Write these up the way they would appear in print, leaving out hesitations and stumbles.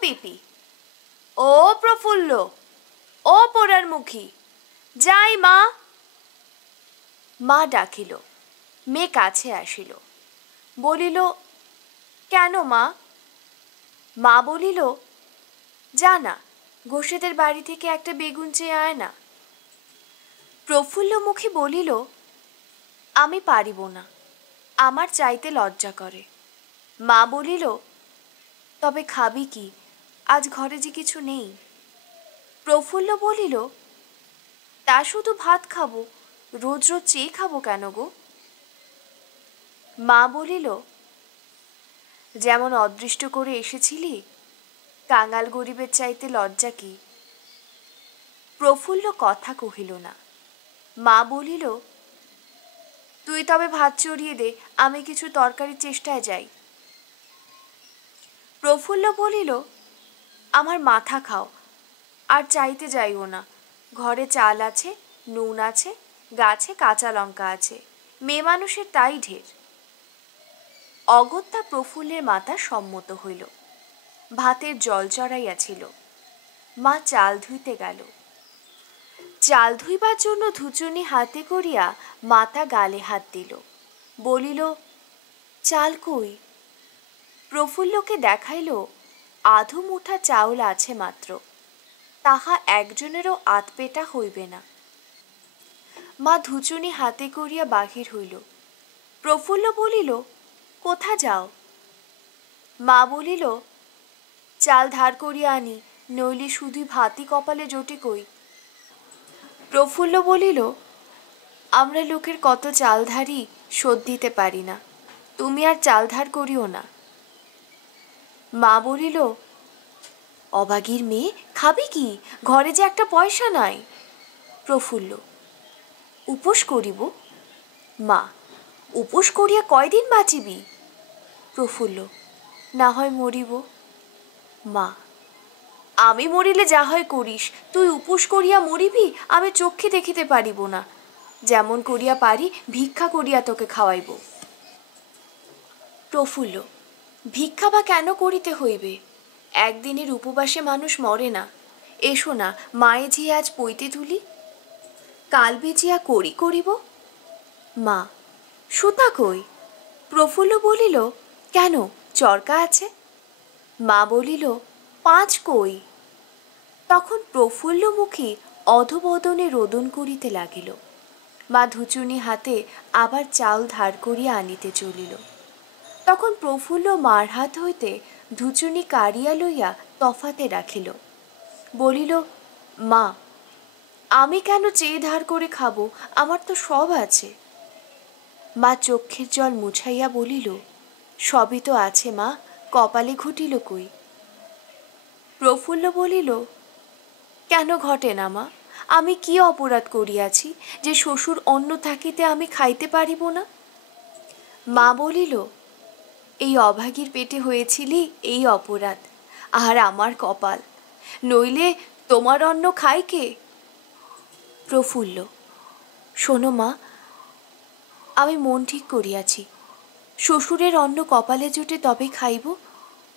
পিপি, ও প্রফুল্ল, ও পোড়ার মুখী, যাই মা। মা ডাকিল। মেয়ে কাছে আসিল, বলিল, কেন মা? মা বলিল, যা না, ঘোষেদের বাড়ি থেকে একটা বেগুন চেয়ে আয় না। প্রফুল্লমুখী বলিল, আমি পারিব না, আমার চাইতে লজ্জা করে। মা বলিল, তবে খাবি কি, আজ ঘরে যে কিছু নেই। প্রফুল্ল বলিল, তা শুধু ভাত খাবো, রোজ রোজ চেয়ে খাবো কেন গো? মা বলিল, যেমন অদৃষ্ট করে এসেছিলি, কাঙাল গরিবের চাইতে লজ্জা কি? প্রফুল্ল কথা কহিল না। মা বলিল, তুই তবে ভাত চড়িয়ে দে, আমি কিছু তরকারির চেষ্টায় যাই। প্রফুল্ল বলিল, আমার মাথা খাও, আর চাইতে যাইও না, ঘরে চাল আছে, নুন আছে, গাছে কাঁচা লঙ্কা আছে, মেয়ে মানুষের তাই ঢের। অগত্যা প্রফুল্লের মাতা সম্মত হইল। ভাতের জল চড়াইয়াছিল। মা চাল ধুইতে গেল। চাল ধুইবার জন্য ধুচুনি হাতে করিয়া মাতা গালে হাত দিল, বলিল, চাল কই? প্রফুল্লকে দেখাইল আধো মুঠা চাউল আছে মাত্র, তাহা একজনেরও আধপেটা হইবে না। মা ধুচুনি হাতে করিয়া বাহির হইল। প্রফুল্ল বলিল, কোথা যাও? মা বলিল, চাল ধার করিয়া আনি, নইলে শুধুই ভাতই কপালে জোটে কই। প্রফুল্ল বলিল, আমরা লোকের কত চাল ধারি শোধ দিতে পারি না, তুমি আর চাল ধার করিও না। মা বলিল, অভাগীর মেয়ে, খাবি কি, ঘরে যে একটা পয়সা নাই। প্রফুল্ল, উপোস করিব। মা, উপোস করিয়া কয়দিন বাঁচিবি? প্রফুল্ল, না হয় মরিব। মা, আমি মরিলে যা হয় করিস, তুই উপোস করিয়া মরিবি আমি চক্ষে দেখিতে পারিব না। যেমন করিয়া পারি ভিক্ষা করিয়া তোকে খাওয়াইব। প্রফুল্ল, ভিক্ষা বা কেন করিতে হইবে? একদিনের উপবাসে মানুষ মরে না। এসো না, মায়ে ঝিয়ে আজ পইতে তুলি, কাল বেজিয়া করি করিব। মা, সুতা কই? প্রফুল্ল বলিল, কেন, চরকা আছে। মা বলিল, 5 কই? তখন প্রফুল্লমুখী অধবদনে রোদন করিতে লাগিল। মা ধুচুনি হাতে আবার চাউল ধার করিয়া আনিতে চলিল। তখন প্রফুল্ল মার হাত হইতে ধুচুনি কাড়িয়া লইয়া তফাতে রাখিল। বলিল, মা, আমি কেন চেয়ে ধার করে খাবো, আমার তো সব আছে। মা চক্ষের জল মুছাইয়া বলিল, সবই তো আছে মা, কপালে ঘটিল কই? প্রফুল্ল বলিল, কেন ঘটে না মা? আমি কি অপরাধ করিয়াছি যে শ্বশুর অন্ন থাকিতে আমি খাইতে পারিব না? মা বলিল, এই অভাগীর পেটে হয়েছিলি এই অপরাধ, আর আমার কপাল, নইলে তোমার অন্ন খাই কে? প্রফুল্ল, শোনো মা, আমি মন ঠিক করিয়াছি, শ্বশুরের অন্ন কপালে জুটে তবে খাইব,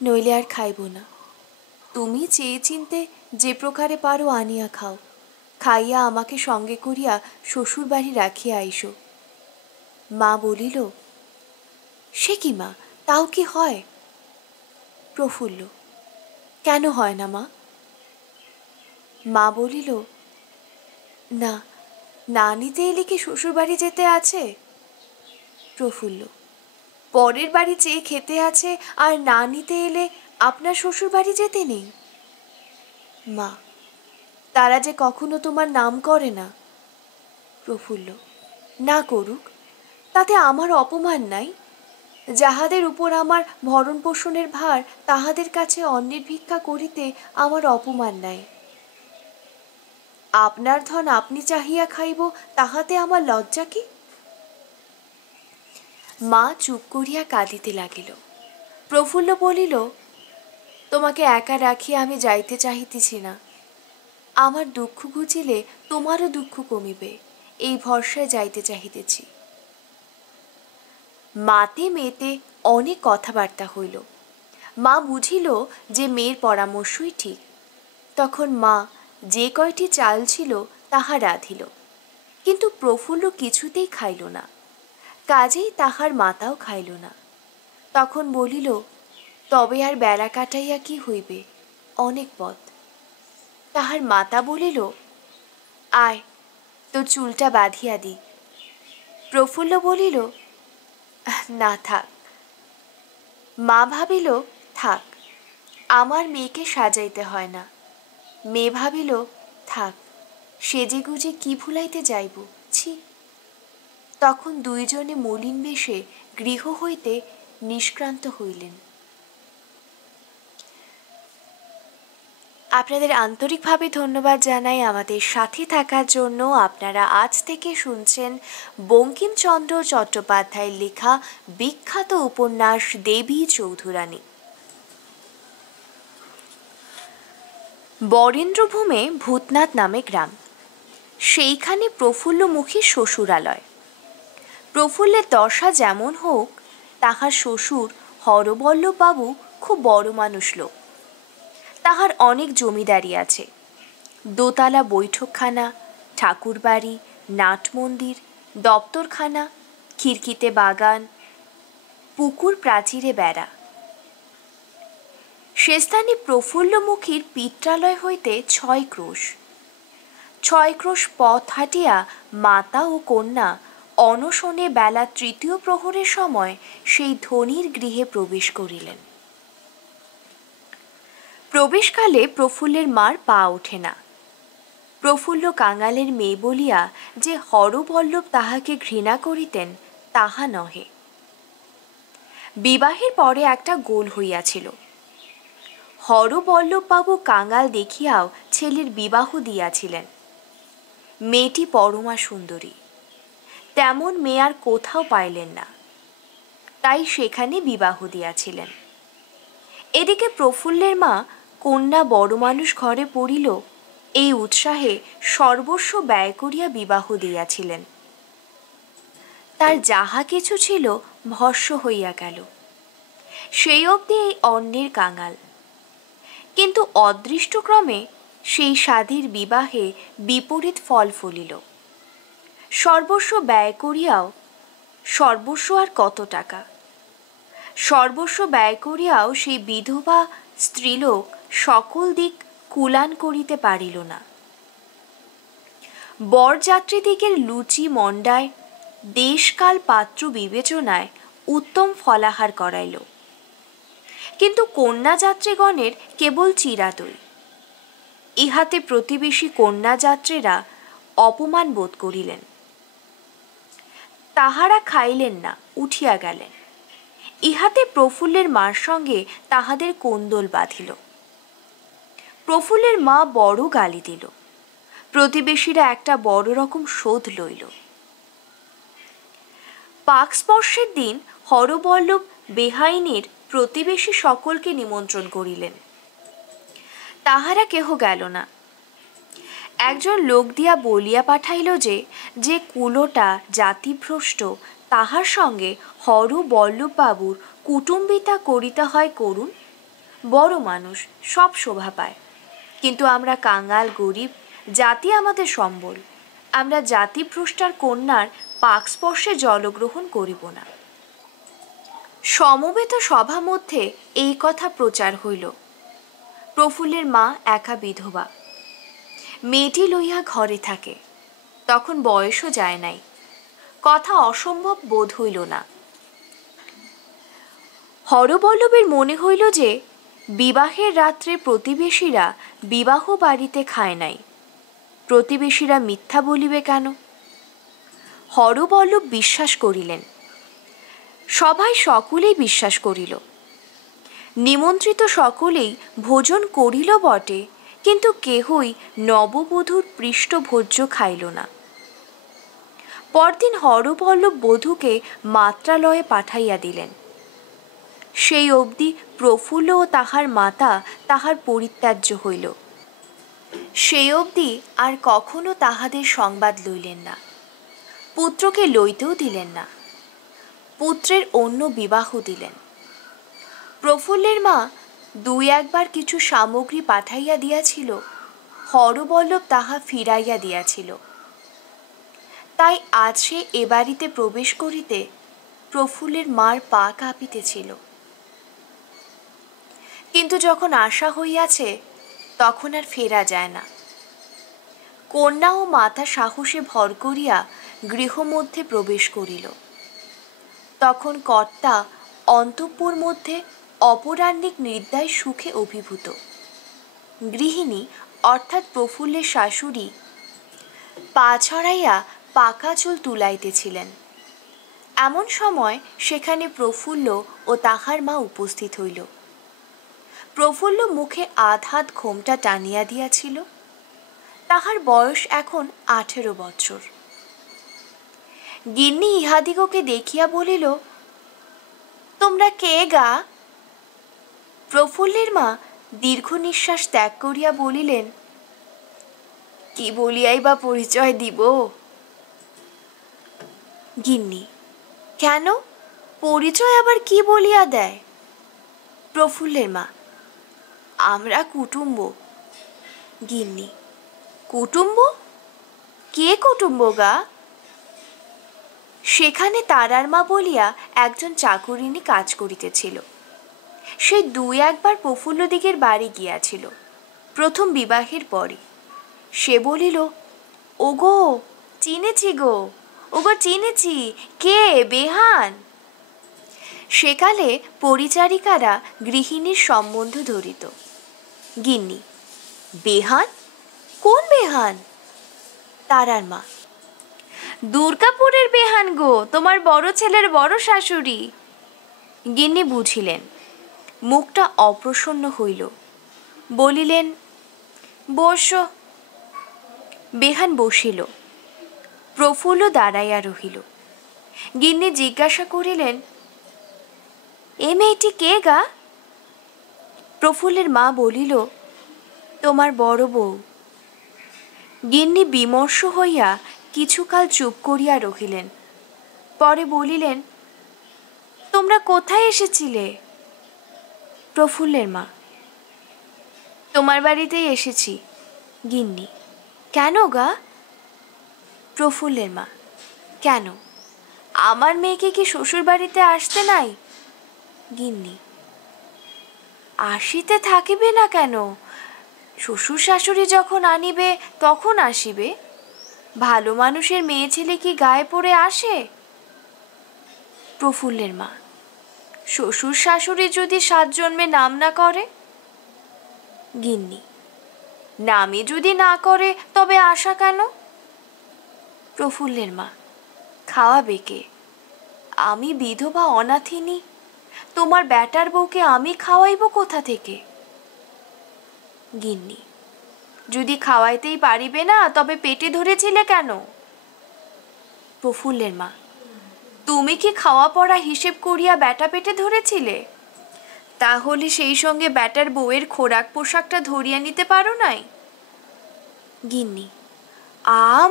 নইলে আর খাইব না। তুমি চেয়ে চিনতে যে প্রকারে পারো আনিয়া খাও, খাইয়া আমাকে সঙ্গে করিয়া শ্বশুর বাড়ি রাখিয়া আইসো। মা বলিল, সে কি মা, তাও কি হয়? প্রফুল্ল, কেন হয় না মা? মা বলিল, না, না নিতে এলে কি শ্বশুর বাড়ি যেতে আছে? প্রফুল্ল, পরের বাড়ি চেয়ে খেতে আছে, আর না নিতে এলে আপনার শ্বশুর বাড়ি যেতে নেই? মা, তারা যে কখনো তোমার নাম করে না। প্রফুল্ল, না করুক, তাতে আমার অপমান নাই। যাহাদের উপর আমার ভরণ পোষণের ভার, তাহাদের কাছে অন্যের ভিক্ষা করিতে আমার অপমান নাই। আপনার ধন আপনি চাহিয়া খাইব, তাহাতে আমার লজ্জা কি? মা চুপ করিয়া কাঁদিতে লাগিল। প্রফুল্ল বলিল, তোমাকে একা রাখিয়া আমি যাইতে চাহিতেছি না। আমার দুঃখ ঘুচিলে তোমারও দুঃখ কমিবে, এই ভরসায় যাইতে চাহিতেছি। মাতে মেতে অনেক কথাবার্তা হইল। মা বুঝিল যে মেয়ের পরামর্শই ঠিক। তখন মা যে কয়টি চাল ছিল তাহা রাঁধিল, কিন্তু প্রফুল্ল কিছুতেই খাইল না, কাজেই তাহার মাতাও খাইল না। তখন বলিল, তবে আর বেলা কাটাইয়া কি হইবে, অনেক পথ। তাহার মাতা বলিল, আয় তোর চুলটা বাঁধিয়া দি। প্রফুল্ল বলিল, না থাক। মা ভাবিল, থাক, আমার মেয়েকে সাজাইতে হয় না। মেয়ে ভাবিল, থাক, সেজে গুজে কি ভুলাইতে যাইব, ছি। তখন দুইজনে মলিন বেশে গৃহ হইতে নিষ্ক্রান্ত হইলেন। আপনাদের আন্তরিকভাবে ধন্যবাদ জানাই আমাদের সাথে থাকার জন্য। আপনারা আজ থেকে শুনছেন বঙ্কিমচন্দ্র চট্টোপাধ্যায়ের লেখা বিখ্যাত উপন্যাস দেবী চৌধুরানী। বরেন্দ্রভূমে ভূতনাথ নামে গ্রাম, সেইখানে প্রফুল্লমুখীর শ্বশুরালয়। প্রফুল্লের দশা যেমন হোক, তাহার শ্বশুর হরবল্লভবাবু খুব বড় মানুষ লোক। তাহার অনেক জমিদারি আছে, দোতলা বৈঠকখানা, ঠাকুরবাড়ি, নাটমন্দির, দপ্তরখানা, খিড়কিতে বাগান, পুকুর প্রাচীরে বেড়া। সে স্থানে প্রফুল্লমুখীর পিত্রালয় হইতে 6 ক্রোশ। 6 ক্রোশ পথ হাঁটিয়া মাতা ও কন্যা অনশনে বেলা 3য় প্রহরের সময় সেই ধনীর গৃহে প্রবেশ করিলেন। প্রবেশকালে প্রফুল্লের মার পা ওঠে না। প্রফুল্ল কাঙালের মেয়ে বলিয়া যে হরবল্লভ তাহাকে ঘৃণা করিতেন, তাহা নহে। বিবাহের পরে একটা গোল হইয়াছিল। হরবল্লভবাবু কাঙাল দেখিয়াও ছেলের বিবাহ দিয়াছিলেন। মেয়েটি পরমা সুন্দরী, তেমন মেয়ে আর কোথাও পাইলেন না, তাই সেখানে বিবাহ দিয়াছিলেন। এদিকে প্রফুল্লের মা কন্যা বড় মানুষ ঘরে পড়িল, এই উৎসাহে সর্বস্ব ব্যয় করিয়া বিবাহ দিয়াছিলেন। তার যাহা কিছু ছিল ভস্ম হইয়া গেল। সেই অবধি এই অন্যের কাঙাল। কিন্তু অদৃষ্টক্রমে সেই সাধীর বিবাহে বিপরীত ফল ফলিল। সর্বস্ব ব্যয় করিয়াও, সর্বস্ব আর কত টাকা, সর্বস্ব ব্যয় করিয়াও সেই বিধবা স্ত্রীলোক সকল দিক কুলান করিতে পারিল না। বরযাত্রীদিগের লুচি মন্ডায় দেশকাল পাত্র বিবেচনায় উত্তম ফলাহার করাইল, কিন্তু কন্যাযাত্রীগণের কেবল চিরাদই। ইহাতে প্রতিবেশী কন্যাযাত্রীরা অপমান বোধ করিলেন। তাহারা খাইলেন না, উঠিয়া গেলেন। ইহাতে প্রফুল্লের মার সঙ্গে তাহাদের কোন্দল বাঁধিল। প্রফুল্লের মা বড় গালি দিল। প্রতিবেশীরা একটা বড় রকম শোধ লইল। পাকস্পর্শের দিন হরবল্লভ বেহাইনের প্রতিবেশী সকলকে নিমন্ত্রণ করিলেন। তাহারা কেহ গেল না। একজন লোক দিয়া বলিয়া পাঠাইল যে, যে কুলোটা জাতিভ্রষ্ট, তাহার সঙ্গে হরবল্লভবাবুর কুটুম্বিতা করিতে হয় করুন। বড় মানুষ, সব শোভা পায়, কিন্তু আমরা কাঙাল গরিব, জাতি আমাদের সম্বল। আমরা জাতিভ্রষ্টার কন্যার পাকস্পর্শে জলগ্রহণ করিব না। সমবেত সভা মধ্যে এই কথা প্রচার হইল। প্রফুল্লের মা একা বিধবা, মেয়েটি লইয়া ঘরে থাকে। তখন বয়সও যায় নাই, কথা অসম্ভব বোধ হইল না। হরবল্লভের মনে হইল যে বিবাহের রাত্রে প্রতিবেশীরা বিবাহ বাড়িতে খায় নাই, প্রতিবেশীরা মিথ্যা বলিবে কেন? হরবল্লভ বিশ্বাস করিলেন, সবাই সকলেই বিশ্বাস করিল। নিমন্ত্রিত সকলেই ভোজন করিল বটে, কিন্তু কেহই নববধূর পৃষ্ঠভোজ্য খাইল না। পরদিন হরবল্লভ বধূকে মাত্রালয়ে পাঠাইয়া দিলেন। সেই অবধি প্রফুল্ল ও তাহার মাতা তাহার পরিত্যাজ্য হইল। সেই অবধি আর কখনো তাহাদের সংবাদ লইলেন না, পুত্রকে লইতেও দিলেন না। পুত্রের অন্য বিবাহ দিলেন। প্রফুল্লের মা দুই একবার কিছু সামগ্রী পাঠাইয়া দিয়াছিল, হরবল্লভ তাহা ফিরাইয়া দিয়াছিল। তাই আজ সে এ বাড়িতে প্রবেশ করিতে প্রফুল্লের মার পা কাঁপিতেছিল। কিন্তু যখন আশা হইয়াছে তখন আর ফেরা যায় না। কন্যা ও মাতা সাহসে ভর করিয়া গৃহমধ্যে প্রবেশ করিল। তখন কর্তা অন্তঃপুর মধ্যে অপরাহ্নিক নির্দয় সুখে অভিভূত। গৃহিণী অর্থাৎ প্রফুল্লের শাশুড়ি পা ছড়াইয়া পাকা চুল তুলাইতেছিলেন। এমন সময় সেখানে প্রফুল্ল ও তাহার মা উপস্থিত হইল। প্রফুল্ল মুখে আধ ঘোমটা টানিয়া দিয়াছিল। তাহার বয়স এখন 18 বৎসর। গিন্নি ইহাদিগকে দেখিয়া বলিল, তোমরা কে গা? প্রফুল্লের মা দীর্ঘ নিঃশ্বাস ত্যাগ করিয়া বলিলেন, কি বলিয়াই বা পরিচয় দিব? গিন্নি, কেন, পরিচয় আবার কি বলিয়া দেয়? প্রফুল্লের মা, আমরা কুটুম্ব। গিন্নি, কুটুম্ব? কে কুটুম্ব গা? সেখানে তারার মা বলিয়া একজন চাকরিনী কাজ করিতেছিল। সে দুই একবার প্রফুল্লদিগের বাড়ি গিয়াছিল, প্রথম বিবাহের পরে। সে বলিল, ওগো চিনেছি গো, ওগো চিনেছি, কে বেহান? সেকালে পরিচারিকারা গৃহিণীর সম্বন্ধ ধরিত। গিন্নি, বেহান? কোন বেহান? তারার মা, দুর্গাপুরের বেহান গো, তোমার বড় ছেলের বড় শাশুড়ি। গিন্নি বুঝিলেন, মুখটা অপ্রসন্ন হইল। বলিলেন, বসো। বেহান বসিল। প্রফুল্ল দাঁড়াইয়া রহিল। গিন্নি জিজ্ঞাসা করিলেন, এ মেয়েটি কে গা? প্রফুল্লের মা বলিল, তোমার বড় বউ। গিন্নি বিমর্ষ হইয়া কিছুকাল চুপ করিয়া রহিলেন। পরে বলিলেন, তোমরা কোথায় এসেছিলে? প্রফুল্লের মা, তোমার বাড়িতেই এসেছি। গিন্নি, কেন গা? প্রফুল্লের মা, কেন, আমার মেয়েকে কি শ্বশুর বাড়িতে আসতে নাই? গিন্নি, আসিতে থাকিবে না কেন? শ্বশুর শাশুড়ি যখন আনিবে তখন আসিবে। ভালো মানুষের মেয়ে ছেলে কি গায়ে পড়ে আসে? প্রফুল্লের মা, শ্বশুর শাশুড়ি যদি 7 জন্মে নাম না করে? গিন্নি, নামে যদি না করে তবে আসা কেন? প্রফুল্লের মা, খাওয়াবে কে? আমি বিধবা অনাথিনী, তোমার ব্যাটার বউকে আমি খাওয়াইব কোথা থেকে? গিন্নি, যদি খাওয়াইতেই পারিবে না তবে পেটে ধরেছিলে কেন? প্রফুল্লের মা, তুমি কি খাওয়া পড়া হিসেব করিয়া ব্যাটা পেটে ধরেছিলে? তাহলে সেই সঙ্গে ব্যাটার বউয়ের খোরাক পোশাকটা ধরিয়া নিতে পারো নাই? গিন্নি,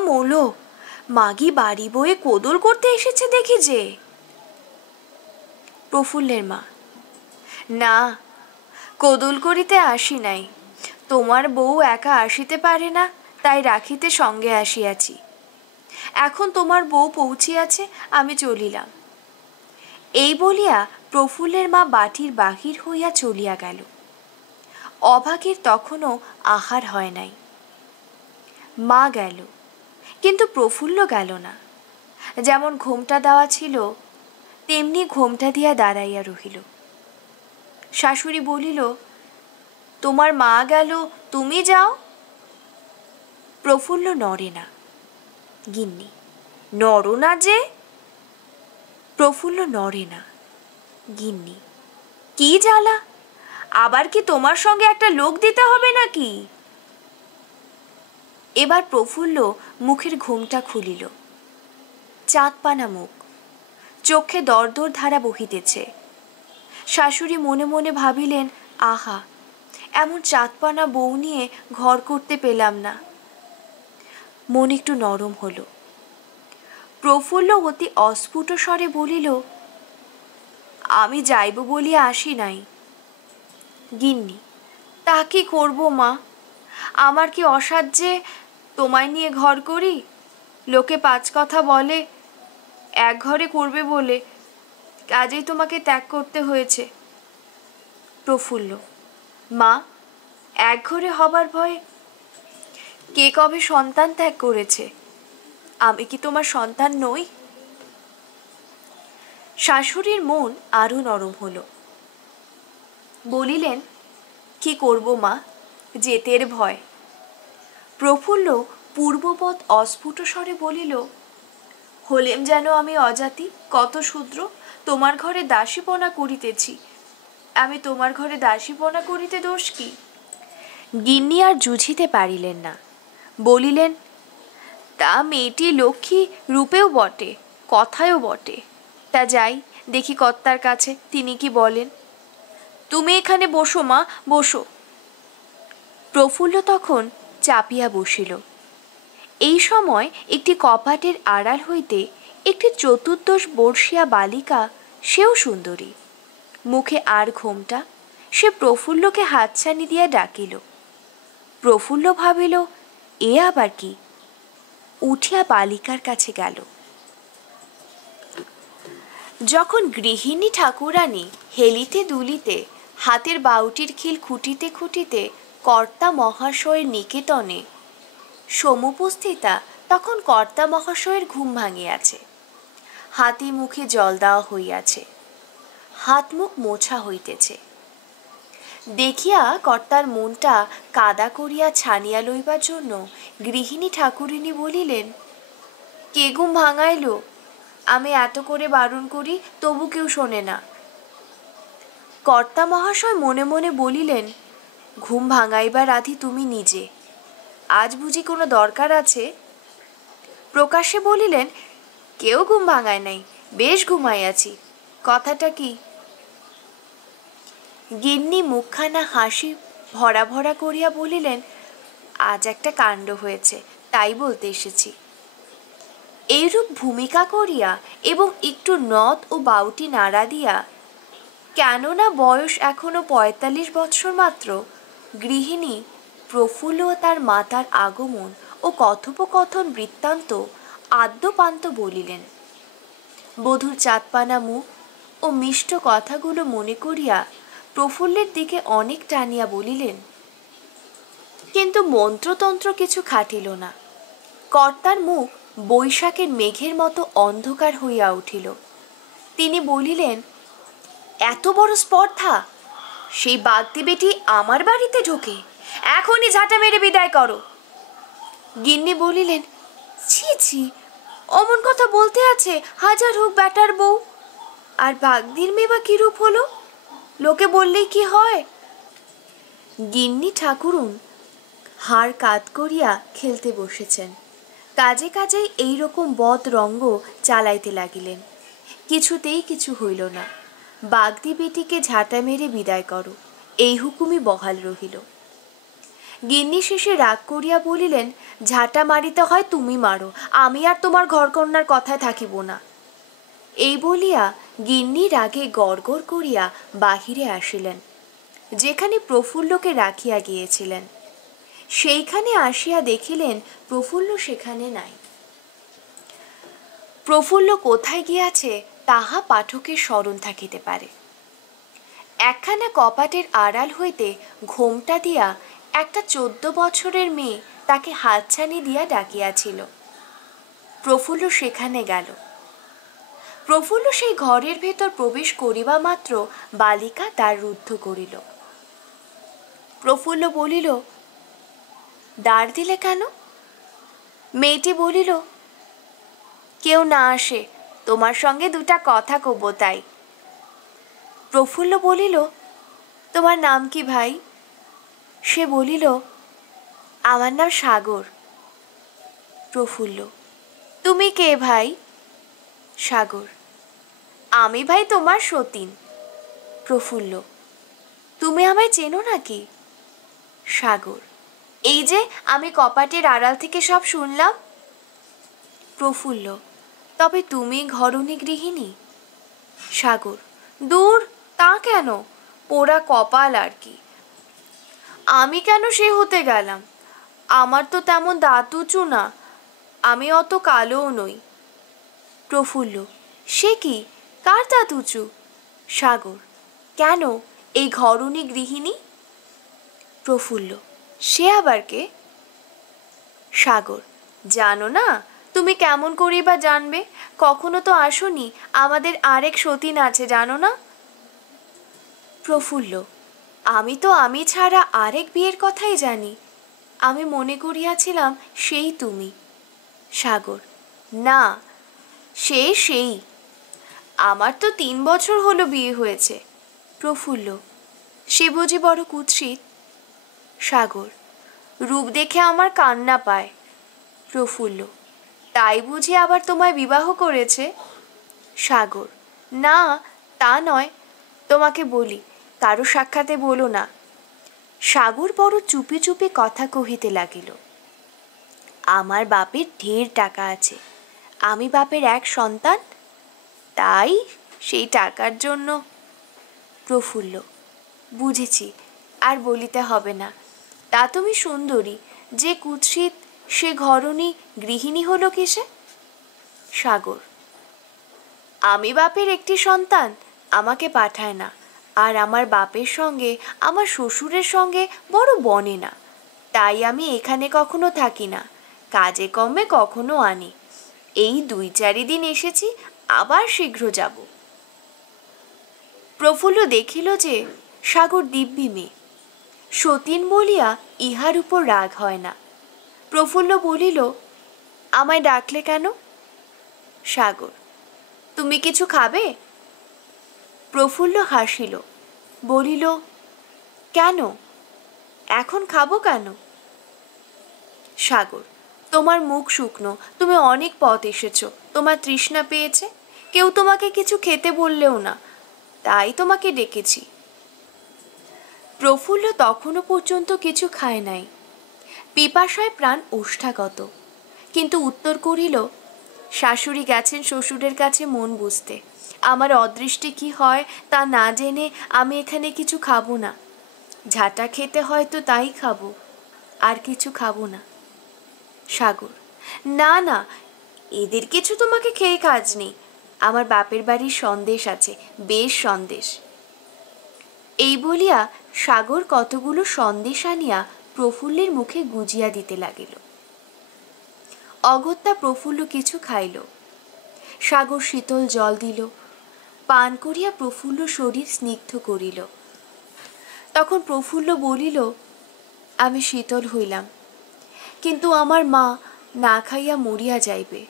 মোলো, মাগি বাড়ি বয়ে কোদল করতে এসেছে দেখি যে। প্রফুল্লের মা, না, কোদল করিতে আসি নাই। তোমার বউ একা আসিতে পারে না, তাই রাখিতে সঙ্গে আসিয়াছি। এখন তোমার বউ পৌঁছিয়াছে, আমি চলিলাম। এই বলিয়া প্রফুল্লের মা বাটির বাহির হইয়া চলিয়া গেল। অভাগীর তখনও আহার হয় নাই। মা গেল, কিন্তু প্রফুল্ল গেল না। যেমন ঘোমটা দেওয়া ছিল তেমনি ঘোমটা দিয়া দাঁড়াইয়া রহিল। শাশুড়ি বলিল, তোমার মা গেল, তুমি যাও। প্রফুল্ল নড়ে না। গিন্নি, নড়ো না যে? প্রফুল্ল নড়ে না। গিন্নি, কি জ্বালা, আবার কি তোমার সঙ্গে একটা লোক দিতে হবে নাকি? এবার প্রফুল্ল মুখের ঘোমটা খুলিল। চাঁদপানা মুখ, চোখে দরদর ধারা বহিতেছে। শাশুড়ি মনে মনে ভাবিলেন, আহা, এমন চাঁদপানা বউ নিয়ে ঘর করতে পেলাম না। মন একটু নরম হলো। প্রফুল্ল অতি অস্ফুট স্বরে বলিল, আমি যাইব বলিয়া আসি নাই, গিন্নি: তা কি করব মা, আমার কি অসাধ্যে তোমায় নিয়ে ঘর করি? লোকে পাঁচ কথা বলে এক ঘরে করবে বলে, কাজেই তোমাকে ত্যাগ করতে হয়েছে। প্রফুল্ল: মা, এক ঘরে হবার ভয়ে কে কবে সন্তান ত্যাগ করেছে? আমি কি তোমার সন্তান নই? শাশুড়ির মন আরো নরম হলো। বলিলেন: কি করব মা, জেতের ভয়। প্রফুল্ল পূর্ববৎ অস্ফুট স্বরে বলিল: হলেম যেন আমি অজাতি, কত শূদ্র, তোমার ঘরে দাসীপনা করিতেছি। আমি তোমার ঘরে দাসীপনা করিতে দোষ কি? গিন্নি আর জুঝিতে পারিলেন না, বলিলেন: তা মেয়েটি লক্ষ্মী রূপেও বটে, কথায়ও বটে। তা যাই, দেখি কর্তার কাছে তিনি কি বলেন। তুমি এখানে বসো মা, বসো। প্রফুল্ল তখন চাপিয়া বসিল। এই সময় একটি কপাটের আড়াল হইতে একটি চতুর্দশ বর্ষিয়া বালিকা, সেও সুন্দরী, মুখে আর ঘোমটা, সে প্রফুল্লকে হাতছানি দিয়া ডাকিল। প্রফুল্ল ভাবিল, এ আবার কি? উঠিয়া বালিকার কাছে গেল। যখন গৃহিণী ঠাকুরানী হেলিতে দুলিতে হাতের বাউটির খিল খুঁটিতে খুঁটিতে কর্তা মহাশয়ের নিকেতনে সমুপস্থিতা, তখন কর্তা মহাশয়ের ঘুম ভাঙিয়াছে। হাতে মুখে জল দেওয়া হইয়াছে, হাত মুখ মোছা হইতেছে। দেখিয়া কর্তার মনটা কাদা করিয়া ছানিয়া লইবার জন্য গৃহিণী ঠাকুরিনী বলিলেন: কে ঘুম ভাঙাইল? আমি এত করে বারণ করি, তবু কেউ শোনে না। কর্তা মহাশয় মনে মনে বলিলেন: ঘুম ভাঙাইবার আধি তুমি নিজে, আজ বুঝি কোনো দরকার আছে? প্রকাশ্যে বলিলেন: কেউ ঘুম ভাঙায় নাই, বেশ ঘুমাইয়াছি। কথাটা কি? গিন্নি মুখখানা হাসি ভরা ভরা করিয়া বলিলেন: আজ একটা কাণ্ড হয়েছে, তাই বলতে এসেছি। এইরূপ ভূমিকা করিয়া এবং একটু নথ ও বাউটি নাড়া দিয়া, কেননা বয়স এখনো ৪৫ বৎসর মাত্র, গৃহিণী প্রফুল্ল ও তার মাতার আগমন ও কথোপকথন বৃত্তান্ত আদ্যপান্ত বলিলেন। বধূর চাঁদপানা মুখ ও মিষ্ট কথাগুলো মনে করিয়া প্রফুল্লের দিকে অনেক টানিয়া বলিলেন, কিন্তু মন্ত্রতন্ত্র কিছু খাটিল না। কর্তার মুখ বৈশাখের মেঘের মতো অন্ধকার হইয়া উঠিল। তিনি বলিলেন: এত বড় স্পর্ধা! সেই বাগদি বেটি আমার বাড়িতে ঢোকে? এখনই ঝাঁটা মেরে বিদায় করো। গিন্নি বলিলেন: ছি ছি, অমন কথা বলতে আছে? হাজার হোক ব্যাটার বউ, আর বাগদির মেয়ে বা কিরূপ হলো, লোকে বললেই কি হয়? গিন্নি ঠাকুরুন হাড় কাত করিয়া খেলতে বসেছেন। কাজে কাজেই এইরকম বদ রঙ্গ চালাইতে লাগিলেন। কিছুতেই কিছু হইল না। বাগদি বেটিকে ঝাঁটা মেরে বিদায় করো, এই হুকুমই বহাল রহিল। গিন্নি শেষে রাগ করিয়া বলিলেন: ঝাঁটা মারিতে হয় তুমি মারো, আমি আর তোমার ঘরকন্যার কথায় থাকিব না। এই বলিয়া গিন্নি রাগে গড়গড় করিয়া বাহিরে আসিলেন। যেখানে প্রফুল্লকে রাখিয়া গিয়েছিলেন, সেইখানে আসিয়া দেখিলেন প্রফুল্ল সেখানে নাই। প্রফুল্ল কোথায় গিয়াছে তাহা পাঠকের স্মরণ থাকিতে পারে। একখানা কপাটের আড়াল হইতে ঘোমটা দিয়া একটা ১৪ বছরের মেয়ে তাকে হাতছানি দিয়া ডাকিয়াছিল। প্রফুল্ল সেখানে গেল। প্রফুল্ল সেই ঘরের ভেতর প্রবেশ করিবা মাত্র বালিকা দ্বার রুদ্ধ করিল। প্রফুল্ল বলিল: দ্বার দিলে কেন? মেয়েটি বলিল: কেউ না আসে, তোমার সঙ্গে দুটা কথা কব তাই। প্রফুল্ল বলিল: তোমার নাম কি ভাই? সে বলিল: আমার নাম সাগর। প্রফুল্ল: তুমি কে ভাই? সাগর: আমি ভাই তোমার সতীন। প্রফুল্ল: তুমি আমায় চেনো নাকি? সাগর: এই যে আমি কপাটের আড়াল থেকে সব শুনলাম। প্রফুল্ল: তবে তুমি ঘরণী গৃহিণী? সাগর: দূর, তা কেন? পোড়া কপাল আর কি। আমি কেন সে হতে গেলাম? আমার তো তেমন দাঁত উঁচু না, আমি অত কালোও নই। প্রফুল্ল: সে কি, কার দাঁত উঁচু? সাগর: কেন, এই ঘরণী গৃহিণী। প্রফুল্ল: সে আবার কে? সাগর: জানো না? তুমি কেমন করেই বা জানবে? কখনো তো আসোনি, আমাদের আরেক সতীন আছে, জানো না? প্রফুল্ল: আমি তো আমি ছাড়া আরেক বিয়ের কথাই জানি, আমি মনে করিয়াছিলাম সেই তুমি। সাগর: না, সেই আমার তো 3 বছর হলো বিয়ে হয়েছে। প্রফুল্ল: সে বুঝি বড় কুৎসিত? সাগর: রূপ দেখে আমার কান্না পায়। প্রফুল্ল: তাই বুঝি আবার তোমায় বিবাহ করেছে? সাগর: না, তা নয়, তোমাকে বলি, কারো সাক্ষাতে বলো না। সাগর বড় চুপি চুপি কথা কহিতে লাগিল। আমার বাপের ঢের টাকা আছে, আমি বাপের এক সন্তান, তাই সেই টাকার জন্য। প্রফুল্ল: বুঝেছি, আর বলিতে হবে না। তা তুমি সুন্দরী, যে কুৎসিত সে ঘরণী গৃহিণী হলো কিসে? সাগর: আমি বাপের একটি সন্তান, আমাকে পাঠায় না, আর আমার বাপের সঙ্গে আমার শ্বশুরের সঙ্গে বড় বনে না, তাই আমি এখানে কখনো থাকি না, কাজে কমে কখনো আনি। এই 2-4 দিন এসেছি, আবার শীঘ্র যাব। প্রফুল্ল দেখিল যে সাগর দিব্যি মেয়ে, সতীন বলিয়া ইহার উপর রাগ হয় না। প্রফুল্ল বলিল, আমায় ডাকলে কেন? সাগর: তুমি কিছু খাবে? প্রফুল্ল হাসিল, বলিল, কেন, এখন খাবো কেন? সাগর: তোমার মুখ শুকনো, তুমি অনেক পথ এসেছো, তোমার তৃষ্ণা পেয়েছে, কেউ তোমাকে কিছু খেতে বললেও না, তাই তোমাকে ডেকেছি। প্রফুল্ল তখনও পর্যন্ত কিছু খায় নাই, পিপাসায় প্রাণ ওষ্ঠাগত, কিন্তু উত্তর করিল, শাশুড়ি গেছেন শ্বশুরের কাছে মন বুঝতে, আমার অদৃষ্টে কি হয় তা না জেনে আমি এখানে কিছু খাবো না, ঝাঁটা খেতে হয় তো তাই খাবো, আর কিছু খাবো না। সাগর: না না, এদের কিছু তোমাকে খেয়ে কাজ নেই, আমার বাপের বাড়ির সন্দেশ আছে, বেশ সন্দেশ। এই বলিয়া সাগর কতগুলো সন্দেশ আনিয়া প্রফুল্লের মুখে গুজিয়া দিতে লাগিল। অগত্যা প্রফুল্ল কিছু খাইল। সাগর শীতল জল দিল, পান করিয়া প্রফুল্ল শরীর স্নিগ্ধ করিল। তখন প্রফুল্ল বলিল, আমি শীতল হইলাম, কিন্তু আমার মা না খাইয়া মরিয়া যাইবে।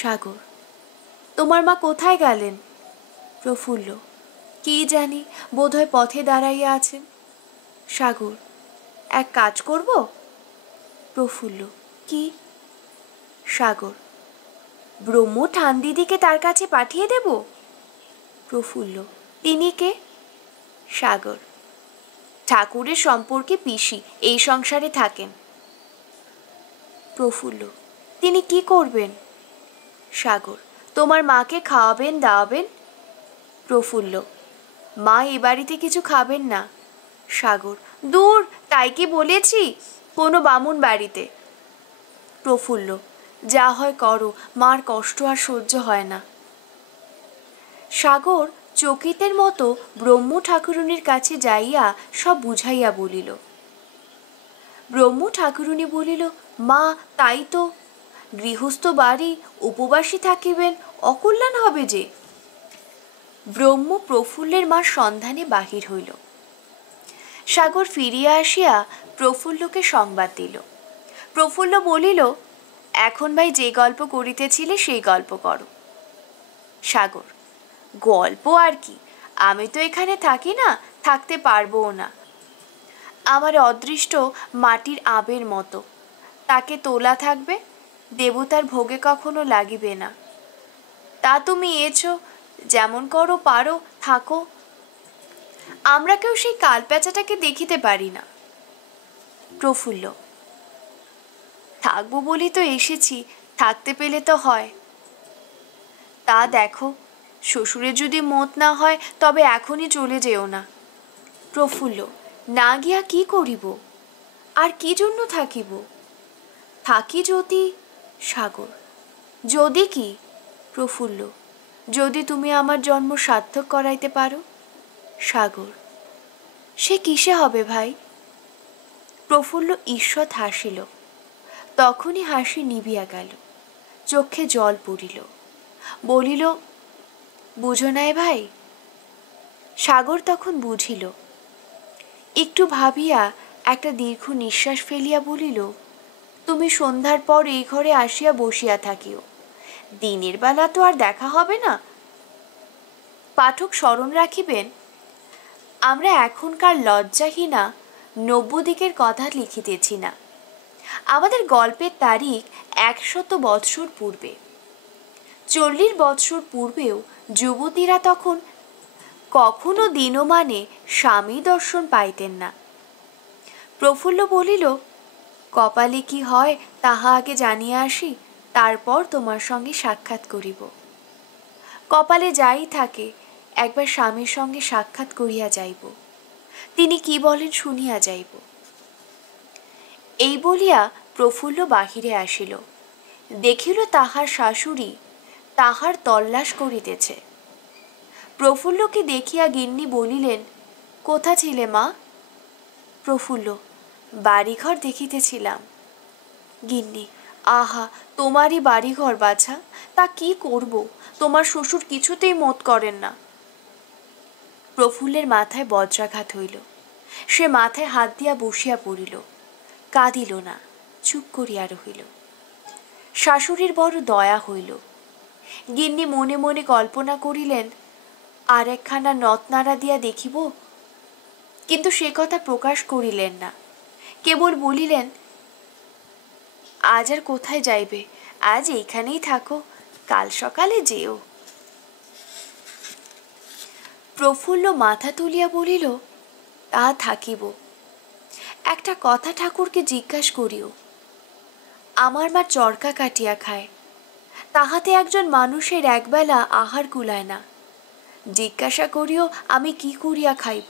সাগর: তোমার মা কোথায় গেলেন? প্রফুল্ল: কি জানি, বোধহয় পথে দাঁড়াইয়া আছেন। সাগর: এক কাজ করব? প্রফুল্ল: কি? সাগর: ব্রহ্ম ঠান দিদিকে তার কাছে পাঠিয়ে দেব। প্রফুল্ল: তিনি কে? সাগর: ঠাকুরের সম্পর্কে পিসি, এই সংসারে থাকেন। প্রফুল্ল: তিনি কি করবেন? সাগর: তোমার মাকে খাওয়াবেন দাওয়াবেন। প্রফুল্ল: মা এ বাড়িতে কিছু খাবেন না। সাগর: দূর, তাই কি বলেছি, কোনো বামুন বাড়িতে। প্রফুল্ল: যা হয় করো, মার কষ্ট আর সহ্য হয় না। সাগর চকিতের মতো ব্রহ্ম ঠাকুরুনির কাছে যাইয়া সব বুঝাইয়া বলিল। ব্রহ্ম ঠাকুরুনি বলিল, মা তাই তো, গৃহস্থ বাড়ি, উপবাসী থাকিবেন, অকল্যাণ হবে যে। ব্রহ্ম প্রফুল্লের মার সন্ধানে বাহির হইল। সাগর ফিরিয়া আসিয়া প্রফুল্লকে সংবাদ দিল। প্রফুল্ল বলিল, এখন ভাই যে গল্প করিতেছিলে সেই গল্প করো। সাগর: গল্প আর কি, আমি তো এখানে থাকি না, থাকতে পারবও না। আমার অদৃষ্ট মাটির আবের মতো, তাকে তোলা থাকবে, দেবতার ভোগে কখনো লাগিবে না। তা তুমি এছো, যেমন করো পারো থাকো, আমরা কেউ সেই কালপ্যাচাটাকে দেখিতে পারি না। প্রফুল্ল: থাকবো বলি তো এসেছি, থাকতে পেলে তো হয়। তা দেখো, শ্বশুরের যদি মত না হয় তবে এখনই চলে যেও না। প্রফুল্ল, না গিয়া কি করিব, আর কি জন্য থাকিব? থাকি যদি। সাগর, যদি কি? প্রফুল্ল, যদি তুমি আমার জন্ম সার্থক করাইতে পারো। সাগর, সে কিসে হবে ভাই? প্রফুল্ল ঈষৎ হাসিল। তখনই হাসি নিবিয়া গেল, চোখে জল পড়িল। বলিল, বুঝো নাই ভাই? সাগর তখন বুঝিল। একটু ভাবিয়া একটা দীর্ঘ নিঃশ্বাস ফেলিয়া বলিল, তুমি সন্ধ্যার পর এই ঘরে আসিয়া বসিয়া থাকিও, দিনের বেলা তো আর দেখা হবে না। পাঠক স্মরণ রাখিবেন, আমরা এখনকার লজ্জাহীনা নব্যদিকের কথা লিখিতেছি না। আমাদের গল্পের তারিখ 100 বৎসর পূর্বে। 40 বৎসর পূর্বেও যুবতীরা তখন কখনো দিনমানে স্বামী দর্শন পাইতেন না। প্রফুল্ল বলিল, কপালে কি হয় তাহা আগে জানিয়া আসি, তারপর তোমার সঙ্গে সাক্ষাৎ করিব। কপালে যাই থাকে, একবার স্বামীর সঙ্গে সাক্ষাৎ করিয়া যাইব, তিনি কি বলেন শুনিয়া যাইব। এই বলিয়া প্রফুল্ল বাহিরে আসিল। দেখিল তাহার শাশুড়ি তাহার তল্লাশ করিতেছে। প্রফুল্লকে দেখিয়া গিন্নি বলিলেন, কোথা ছিলে মা? প্রফুল্ল, বাড়িঘর দেখিতেছিলাম। গিন্নি, আহা, তোমারই বাড়িঘর বাছা, তা কি করব, তোমার শ্বশুর কিছুতেই মত করেন না। প্রফুল্লের মাথায় বজ্রাঘাত হইল। সে মাথায় হাত দিয়া বসিয়া পড়িল, কাঁদিল না, চুপ করিয়া রহিল। শাশুড়ির বড় দয়া হইল। গিন্নি মনে মনে কল্পনা করিলেন, আর একখানা নথনাড়া দিয়া দেখিব, কিন্তু সে কথা প্রকাশ করিলেন না। কেবল বলিলেন, আজ আর কোথায় যাইবে, আজ এইখানেই থাকো, কাল সকালে যেও। প্রফুল্ল মাথা তুলিয়া বলিল, তা থাকিব। একটা কথা ঠাকুরকে জিজ্ঞাসা করিও। আমার মা চরকা কাটিয়া খায়, তাহাতে একজন মানুষের একবেলা আহার কুলায় না। জিজ্ঞাসা করিও আমি কি করিয়া খাইব।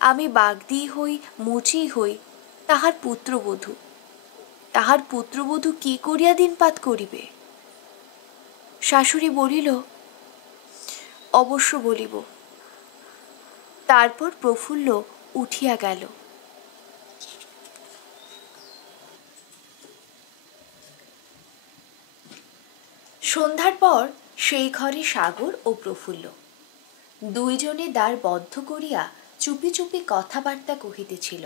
আমি বাগদি হই, মুচি হই, তাহার পুত্রবধূ। তাহার পুত্রবধূ কি করিয়া দিনপাত করিবে? শাশুড়ি বলিল, অবশ্য বলিব। তারপর প্রফুল্ল উঠিয়া গেল। সন্ধ্যার পর সেই ঘরে সাগর ও প্রফুল্ল দুইজনে দ্বার বদ্ধ করিয়া চুপি চুপি কথাবার্তা কহিতেছিল।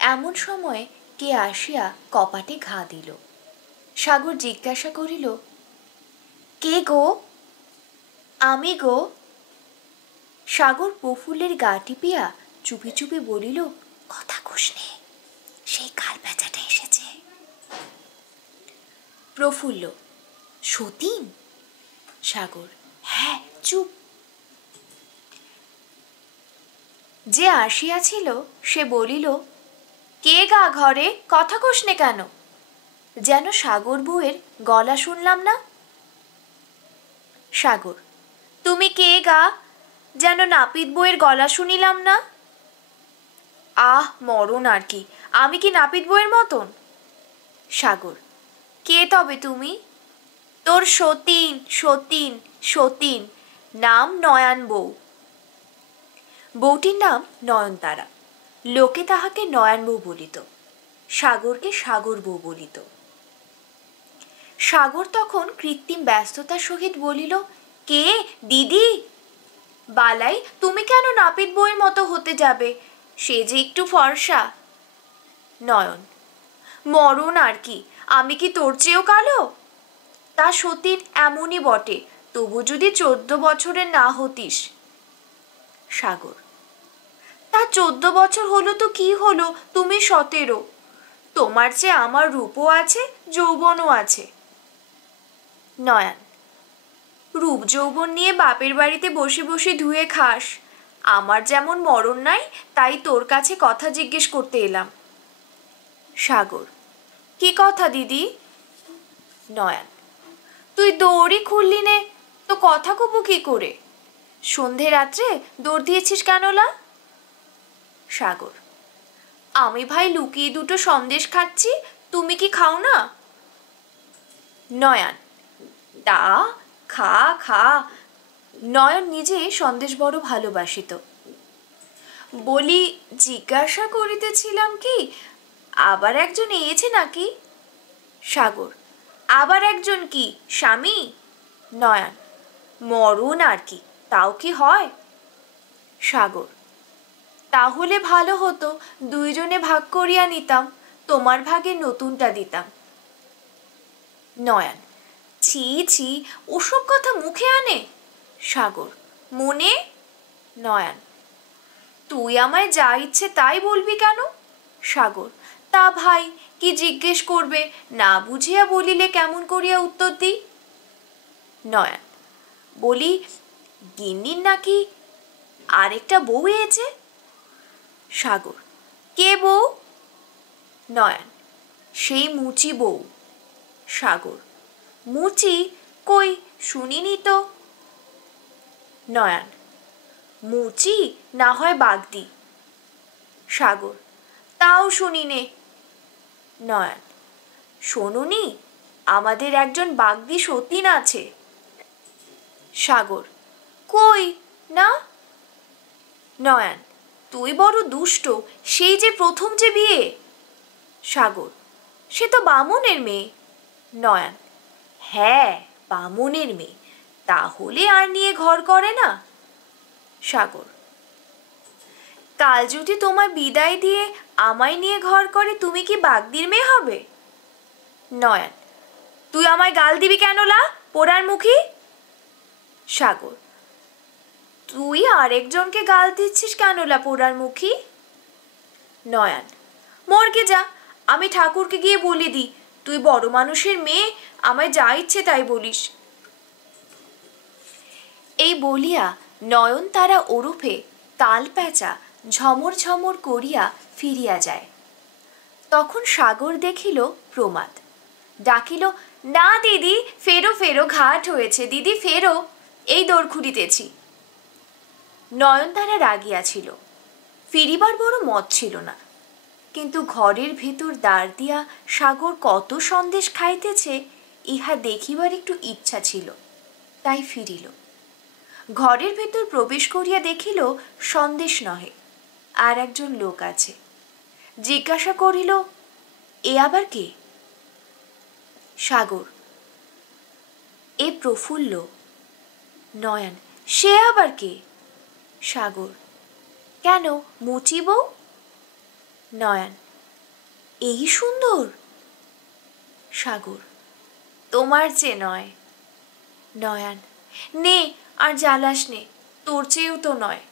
এমন সময় কে আসিয়া কপাটে ঘা দিল। সাগর জিজ্ঞাসা করিল, কে গো? আমি গো। সাগর প্রফুল্লের গা টিপিয়া চুপি চুপি বলিল, কথা কোষ নে, সেই কাল বেচাটা এসেছে। প্রফুল্ল, সতীন? সাগর, হ্যাঁ, চুপ। যে আসিয়াছিল সে বলিল, কে গা ঘরে, কথা কোষ নে কেন? যেন সাগর বউয়ের গলা শুনলাম না। সাগর, তুমি কে গা, যেন নাপিত বউয়ের গলা শুনিলাম না। আহ, মরণ আর কি, আমি কি নাপিত বউয়ের মতন? সাগর, কে তবে তুমি? তোর সতীন, সতীন, সতীন, নাম নয়ন বউ। বউটির নাম নয়নতারা। লোকে তাহাকে নয়ন বউ বলিত, সাগরকে সাগর বউ বলিত। সাগর তখন কৃত্রিম ব্যস্ততার সহিত বলিল, কে দিদি? বালাই, তুমি কেন নাপিত বউয়ের মতো হতে যাবে, সে যে একটু ফর্সা। নয়ন, মরণ আর কি, আমি কি তোর চেয়েও কালো? তা সতীন এমনই বটে, তবু যদি 14 বছরের না হতিস। সাগর, তা 14 বছর হলো তো কি হলো, তুমি 17। তোমার চেয়ে আমার রূপও আছে, যৌবনও আছে। নয়ন, রূপ যৌবন নিয়ে বাপের বাড়িতে বসে বসে ধুয়ে খাস, আমার যেমন মরণ নাই, তাই তোর কাছে কথা জিজ্ঞেস করতে এলাম। সাগর, কি কথা দিদি? নয়ন, তুই দৌড়ই খুললি নে, তো কথা কব কি করে? সন্ধে রাত্রে দৌড় দিয়েছিস কেনলা? সাগর: আমি ভাই লুকিয়ে দুটো সন্দেশ খাচ্ছি, তুমি কি খাও না? নয়ন: তা খা খা। নয়ন নিজে সন্দেশ বড় ভালোবাসিত। বলি, জিজ্ঞাসা করিতেছিলাম কি, আবার একজন এসেছে নাকি? সাগর: আবার একজন কি, স্বামী? নয়ন: মরণ আর কি, তাও কি হয়? সাগর: তাহলে ভালো হতো, দুইজনে ভাগ করিয়া নিতাম, তোমার ভাগে নতুনটা দিতাম। নয়ন: ছি ছি, ওসব কথা মুখে আনে? সাগর: মনে? নয়ন: তুই আমায় যা ইচ্ছে তাই বলবি কেন? সাগর: তা ভাই, কি জিজ্ঞেস করবে, না বুঝিয়া বলিলে কেমন করিয়া উত্তর দিই? নয়ন: বলি, গিন্নির নাকি আরেকটা বউ এসেছে? সাগর: কে বউ? নয়ন: সেই মুচি বউ। সাগর: মুচি? কই, শুনিনি তো। নয়ন: মুচি না হয় বাগদি। সাগর: তাও শুনি নে। নয়ন: শোনোনি, আমাদের একজন বাগদি সতীন আছে। সাগর: কই না? নয়ন: তুই বড় দুষ্ট, সেই যে প্রথম যে বিয়ে। সাগর: সে তো বামুনের মেয়ে। নয়ন: হ্যাঁ, বামুনের মেয়ে, তাহলে আর নিয়ে ঘর করে না? সাগর: কাল যদি তোমার বিদায় দিয়ে আমায় নিয়ে ঘর করে, তুমি কি বাগদির মেয়ে হবে? নয়ন: তুই আমায় গাল দিবি কেন লা, পোড়ার মুখী? সাগর: তুই আরেকজনকে গাল দিচ্ছিস কেন লা, পোড়ার মুখী? নয়ন: মর্গে যা, আমি ঠাকুরকে গিয়ে বলে দিই, তুই বড় মানুষের মেয়ে, আমায় যা ইচ্ছে তাই বলিস। এই বলিয়া নয়ন তারা ওরফে তাল প্যাঁচা ঝমর ঝমর করিয়া ফিরিয়া যায়। তখন সাগর দেখিল প্রমাদ, ডাকিল, না দিদি, ফেরো ফেরো, ঘাট হয়েছে, দিদি ফেরো, এই দোর খুঁড়িতেছি। নয়নতারা রাগিয়াছিল, ফিরিবার বড় মত ছিল না, কিন্তু ঘরের ভেতর দ্বার দিয়া সাগর কত সন্দেশ খাইতেছে ইহা দেখিবার একটু ইচ্ছা ছিল, তাই ফিরিল। ঘরের ভেতর প্রবেশ করিয়া দেখিল সন্দেশ নহে, আর একজন লোক আছে। জিজ্ঞাসা করিল, এ আবার কে? সাগর: এ প্রফুল্ল। নয়ন: সে আবার কে? সাগর: কেন, মুচি বউ? নয়ন: এই সুন্দর? সাগর: তোমার চেয়ে নয়। নয়ন: নে, আর জ্বালাস নে, তোর চেয়েও তো নয়।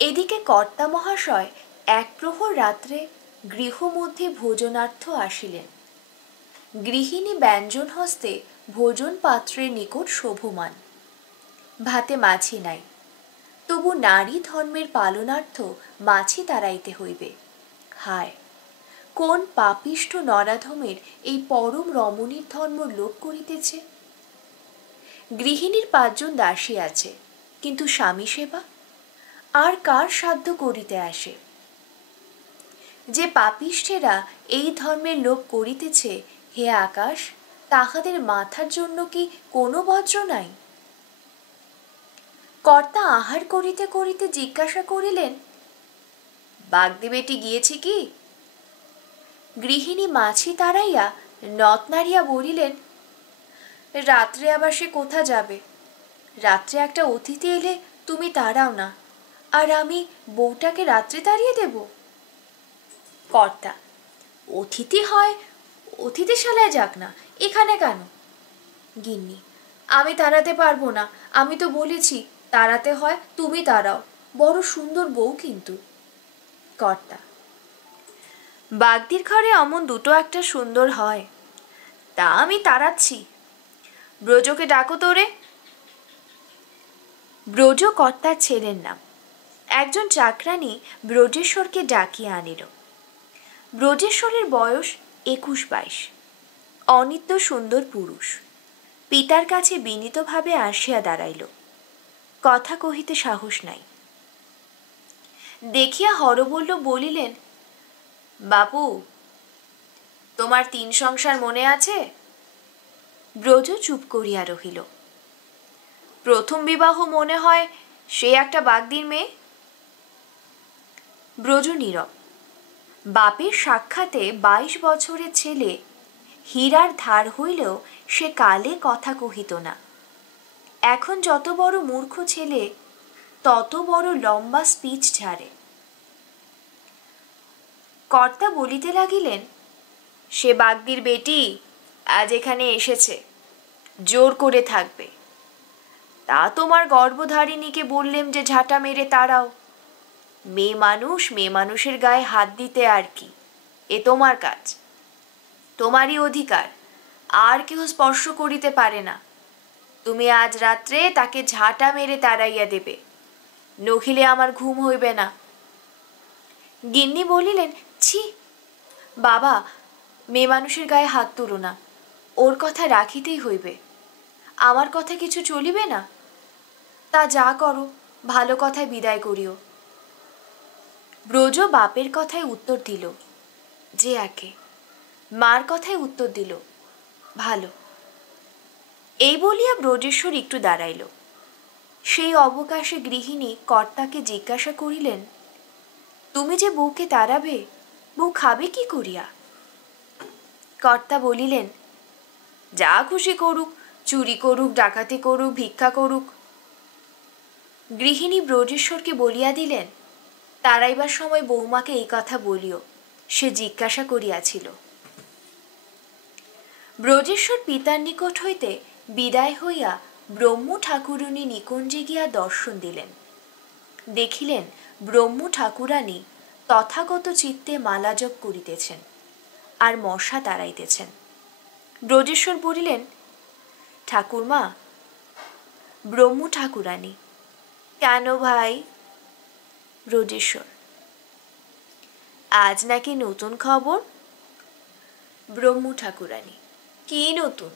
এদিকে কর্তা মহাশয় এক প্রহর রাত্রে গৃহমধ্যে ভোজনার্থ আসিলেন। গৃহিণী ব্যঞ্জন হস্তে ভোজন পাত্রের নিকট শোভমান। ভাতে মাছি নাই, তবু নারী ধর্মের পালনার্থ মাছি তাড়াইতে হইবে। হায়, কোন পাপিষ্ঠ নরাধমের এই পরম রমণীর ধর্ম লোপ করিতেছে? গৃহিণীর 5 জন দাসী আছে, কিন্তু স্বামী সেবা আর কার সাধ্য করিতে আসে? যে পাপিষ্ঠেরা এই ধর্মের লোপ করিতেছে, হে আকাশ, তাহাদের মাথার জন্য কি কোনো বজ্র নাই? কর্তা আহার করিতে করিতে জিজ্ঞাসা করিলেন, বাগদি বেটি গিয়েছি কি? গৃহিণী মাছি তাড়াইয়া নথ নাড়িয়া বলিলেন, রাত্রে আবার সে কোথা যাবে? রাত্রে একটা অতিথি এলে তুমি তাড়াও না, আর আমি বউটাকে রাত্রে তাড়িয়ে দেব? কর্তা: অতিথি হয় অতিথিশালায় যাক না, এখানে কেন? গিন্নি: আমি তাড়াতে পারবো না, আমি তো বলেছি তাড়াতে হয় তুমি তাড়াও, বড় সুন্দর বউ কিন্তু। কর্তা: বাগদির ঘরে অমন দুটো একটা সুন্দর হয়, তা আমি তাড়াচ্ছি। ব্রজকে ডাকো তোরে। ব্রজ কর্তার ছেলের নাম। একজন চাকরানী ব্রজেশ্বরকে ডাকিয়া আনিল। ব্রজেশ্বরের বয়স 21-22, অনিত্য সুন্দর পুরুষ, পিতার কাছে বিনীতভাবে আসিয়া দাঁড়াইল। কথা কহিতে সাহস নাই। দেখিয়া হরবল্ল বলিলেন, বাপু, তোমার 3 সংসার মনে আছে? ব্রজ চুপ করিয়া রহিল। প্রথম বিবাহ মনে হয় সে একটা বাগদির মেয়ে। ব্রজ নীরব। বাপের সাক্ষাতে 22 বছরের ছেলে হীরার ধার হইলেও সে কালে কথা কহিত না। এখন যত বড় মূর্খ ছেলে তত বড় লম্বা স্পিচ ছাড়ে। কর্তা বলিতে লাগিলেন, সে বাগদির বেটি আজ এখানে এসেছে, জোর করে থাকবে। তা তোমার গর্ভধারিণীকে বললেম যে ঝাঁটা মেরে তাড়াও। মেয়ে মানুষ মেয়ে মানুষের গায়ে হাত দিতে আর কি, এ তোমার কাজ, তোমারই অধিকার, আর কেহ স্পর্শ করিতে পারে না। তুমি আজ রাত্রে তাকে ঝাঁটা মেরে তাড়াইয়া দেবে, নহিলে আমার ঘুম হইবে না। গিন্নি বলিলেন, ছি বাবা, মেয়ে মানুষের গায়ে হাত তুলো না, ওর কথা রাখিতেই হইবে। আমার কথা কিছু চলিবে না? তা যা করো, ভালো কথায় বিদায় করিও। ব্রজ বাপের কথায় উত্তর দিল, যে একে মার কথায় উত্তর দিল, ভালো। এই বলিয়া ব্রজেশ্বর একটু দাঁড়াইল। সেই অবকাশে গৃহিণী কর্তাকে জিজ্ঞাসা করিলেন, তুমি যে বউকে তাড়াবে, বউ খাবে কি করিয়া? কর্তা বলিলেন, যা খুশি করুক, চুরি করুক, ডাকাতি করুক, ভিক্ষা করুক। গৃহিণী ব্রজেশ্বরকে বলিয়া দিলেন, তাড়াইবার সময় বৌমাকে এই কথা বলিও, সে জিজ্ঞাসা করিয়াছিল। ব্রজেশ্বর পিতার নিকট হইতে বিদায় হইয়া ব্রহ্ম ঠাকুরানী নিকুঞ্জে গিয়া দর্শন দিলেন। দেখিলেন ব্রহ্ম ঠাকুরানী তথাগত চিত্তে মালাজপ করিতেছেন আর মশা তাড়াইতেছেন। ব্রজেশ্বর বলিলেন, ঠাকুরমা। ব্রহ্ম ঠাকুরানী, কেন ভাই? ব্রজেশ্বর, আজ নাকি নতুন খবর? ব্রহ্ম ঠাকুরানী, কি নতুন?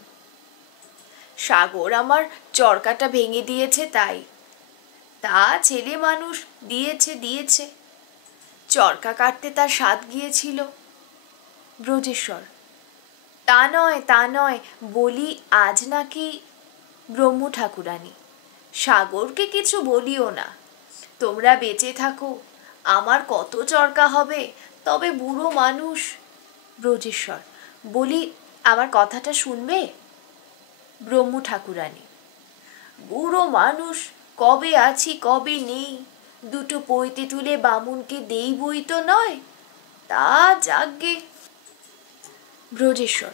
সাগর আমার চরকাটা ভেঙে দিয়েছে, তাই। তা ছেলে মানুষ, দিয়েছে। চরকা কাটতে তার স্বাদ গিয়েছিল। ব্রজেশ্বর, তা নয়, বলি আজ নাকি। ব্রহ্ম ঠাকুরানী, সাগরকে কিছু বলিও না, তোমরা বেঁচে থাকো, আমার কত চরকা হবে, তবে বুড়ো মানুষ। ব্রজেশ্বর, বলি আমার কথাটা শুনবে? ব্রহ্ম ঠাকুরানী, বুড়ো মানুষ, কবে আছি কবে নেই, দুটো পৈতে তুলে বামুনকে দেই বই তো নয়, তা যাগ্গে। ব্রজেশ্বর,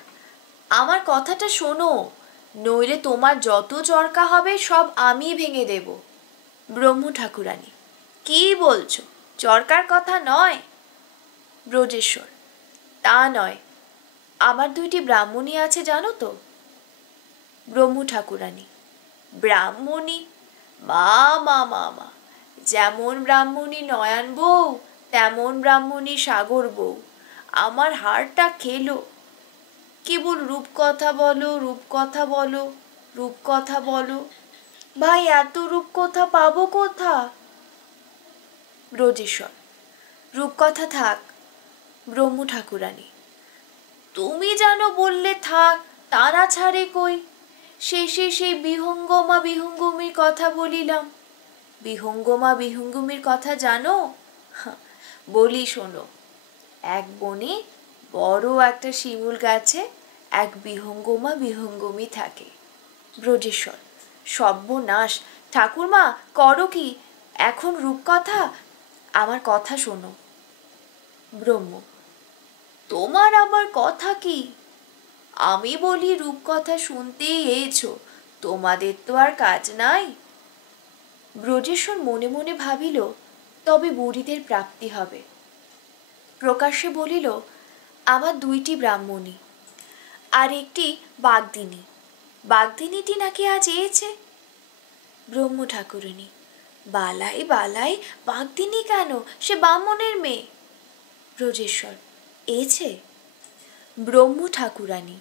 আমার কথাটা শোনো, নইলে তোমার যত চরকা হবে সব আমি ভেঙে দেব। ব্রহ্ম ঠাকুরানী, কি বলছো? চরকার কথা নয়। ব্রজেশ্বর, তা নয়, আমার 2টি ব্রাহ্মণী আছে জানো তো? ব্রহ্ম ঠাকুরানী, ব্রাহ্মণী? মা, যেমন ব্রাহ্মণী নয়ন বউ, তেমন ব্রাহ্মণী সাগর বউ। আমার হাড়টা খেলো, কেবল রূপকথা বলো। ভাই, এত রূপকথা পাবো কোথা? ব্রজেশ্বর, রূপকথা থাক। ব্রহ্ম ঠাকুরানী, তুমি জানো বললে থাক, তারা ছাড়ে কই? শেষে সেই বিহঙ্গমা বিহঙ্গমির কথা বলিলাম। বিহঙ্গমির কথা জানো? বলি শোনো। এক বনে বড় একটা শিমুল গাছে এক বিহঙ্গমি থাকে। ব্রজেশ্বর, সর্বনাশ! ঠাকুরমা, করো কি এখন রূপকথা? আমার কথা শোনো। ব্রহ্ম, তোমার আবার কথা কি? আমি বলি রূপকথা শুনতেই এসো, তোমাদের তো আর কাজ নাই। ব্রজেশ্বর মনে মনে ভাবিল, তবে বুড়িদের প্রাপ্তি হবে। প্রকাশ্যে বলিল, আমার 2টি ব্রাহ্মণী আর একটি বাগদিনী। বাগদিনীটি নাকি আজ এসেছে। ব্রহ্ম ঠাকুরানী, বালাই, বাগদিনী কেন? সে ব্রাহ্মণের মেয়ে। ব্রজেশ্বর, এসেছে? ব্রহ্ম ঠাকুরানী,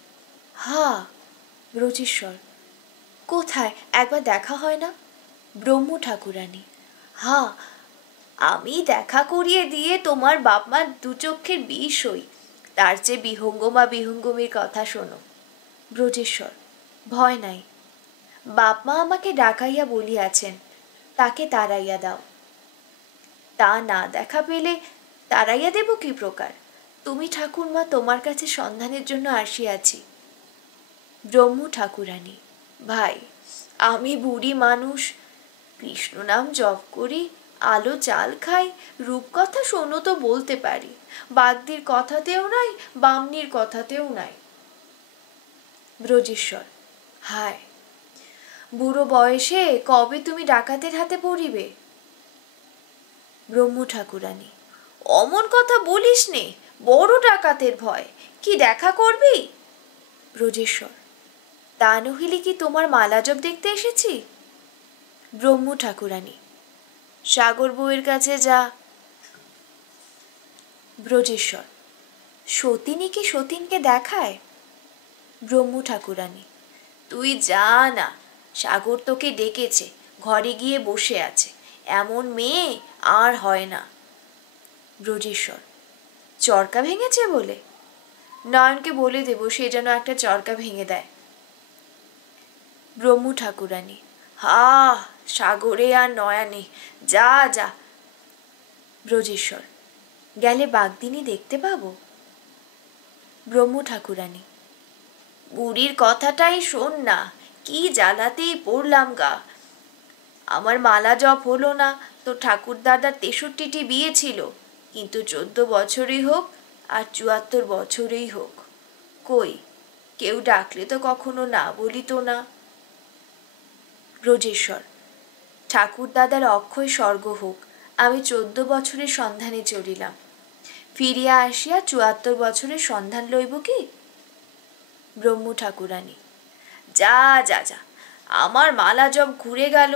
হা। ব্রজেশ্বর, কোথায়, একবার দেখা হয় না? ব্রহ্ম ঠাকুরানী: হ্যাঁ, আমি দেখা করিয়ে দিয়ে তোমার বাপ মা দু চক্ষের বিষ হই, তার চেয়ে বিহঙ্গমা বিহঙ্গমীর কথা শোনো। ব্রজেশ্বর: ভয় নাই, বাপ মা আমাকে ডাকাইয়া বলিয়াছেন, তাকে তাড়াইয়া দাও। তা না দেখা পেলে তাড়াইয়া দেব কি প্রকার? তুমি ঠাকুরমা, তোমার কাছে সন্ধানের জন্য আসিয়াছি। ব্রহ্ম ঠাকুরানী: ভাই, আমি বুড়ি মানুষ, কৃষ্ণ নাম জপ করি, আলো চাল খাই, রূপকথা শোনো তো বলতে পারি, বাগদির কথাতেও নাই, বামনির কথাতেও নাই। ব্রজেশ্বর: হায়, বুড়ো বয়সে কবে তুমি ডাকাতের হাতে পড়িবে? ব্রহ্ম ঠাকুরানী: অমন কথা বলিস নে, বড় ডাকাতের ভয়, কি দেখা করবি? ব্রজেশ্বর: তা নহিলে কি তোমার মালাজব দেখতে এসেছি? ব্রহ্ম ঠাকুরানী: সাগর বউয়ের কাছে যা। ব্রজেশ্বর: সতিনী কি সতীনকে দেখায়? ব্রহ্ম ঠাকুরানী: তুই যা না, সাগর তোকে ডেকেছে, ঘরে গিয়ে বসে আছে, এমন মেয়ে আর হয় না। ব্রজেশ্বর: চরকা ভেঙেছে বলে? নয়নকে বলে দেব, সে যেন একটা চরকা ভেঙে দেয়। ব্রহ্ম ঠাকুরানী: হা, সাগরে আর নয়নে, যা যা। ব্রজেশ্বর: গেলে বাগদিনী দেখতে পাবো? ব্রহ্ম ঠাকুরানী: বুড়ির কথাটাই শোন না, কি জ্বালাতেই পড়লাম গা। আমার মালা জপ হলো না তো ঠাকুর দাদার 63টি বিয়ে ছিল, কিন্তু 14 বছরই হোক আর 74 বছরেই হোক, কই কেউ ডাকলে তো কখনো না বলিত না। ব্রজেশ্বর: ঠাকুর দাদার অক্ষয় স্বর্গ হোক, আমি 14 বছরের সন্ধানে চলিলাম, ফিরিয়া আসিয়া 74 বছরের সন্ধান লইব কি? ব্রহ্ম ঠাকুরানী: যা যা যা, আমার মালা জব ঘুরে গেল,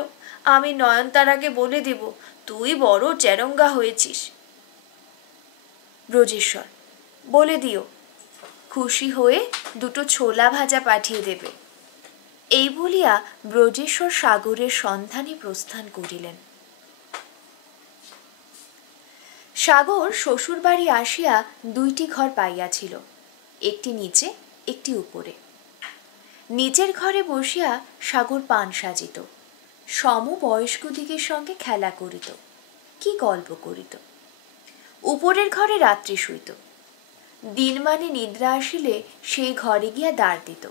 আমি নয়নতারাকে বলে দেব তুই বড় চেরঙ্গা হয়েছিস। ব্রজেশ্বর: বলে দিও, খুশি হয়ে দুটো ছোলা ভাজা পাঠিয়ে দেবে। এই বলিয়া ব্রজেশ্বর সাগরের সন্ধানে প্রস্থান করিলেন। সাগর শ্বশুরবাড়ি আসিয়া 2টি ঘর পাইয়াছিল, একটি নিচে, একটি উপরে। নিচের ঘরে বসিয়া সাগর পান সাজিত, সমবয়স্কদিগের সঙ্গে খেলা করিত, কি গল্প করিত। উপরের ঘরে রাত্রি শুইত, দিনমানে নিদ্রা আসিলে সেই ঘরে গিয়া দ্বার দিত।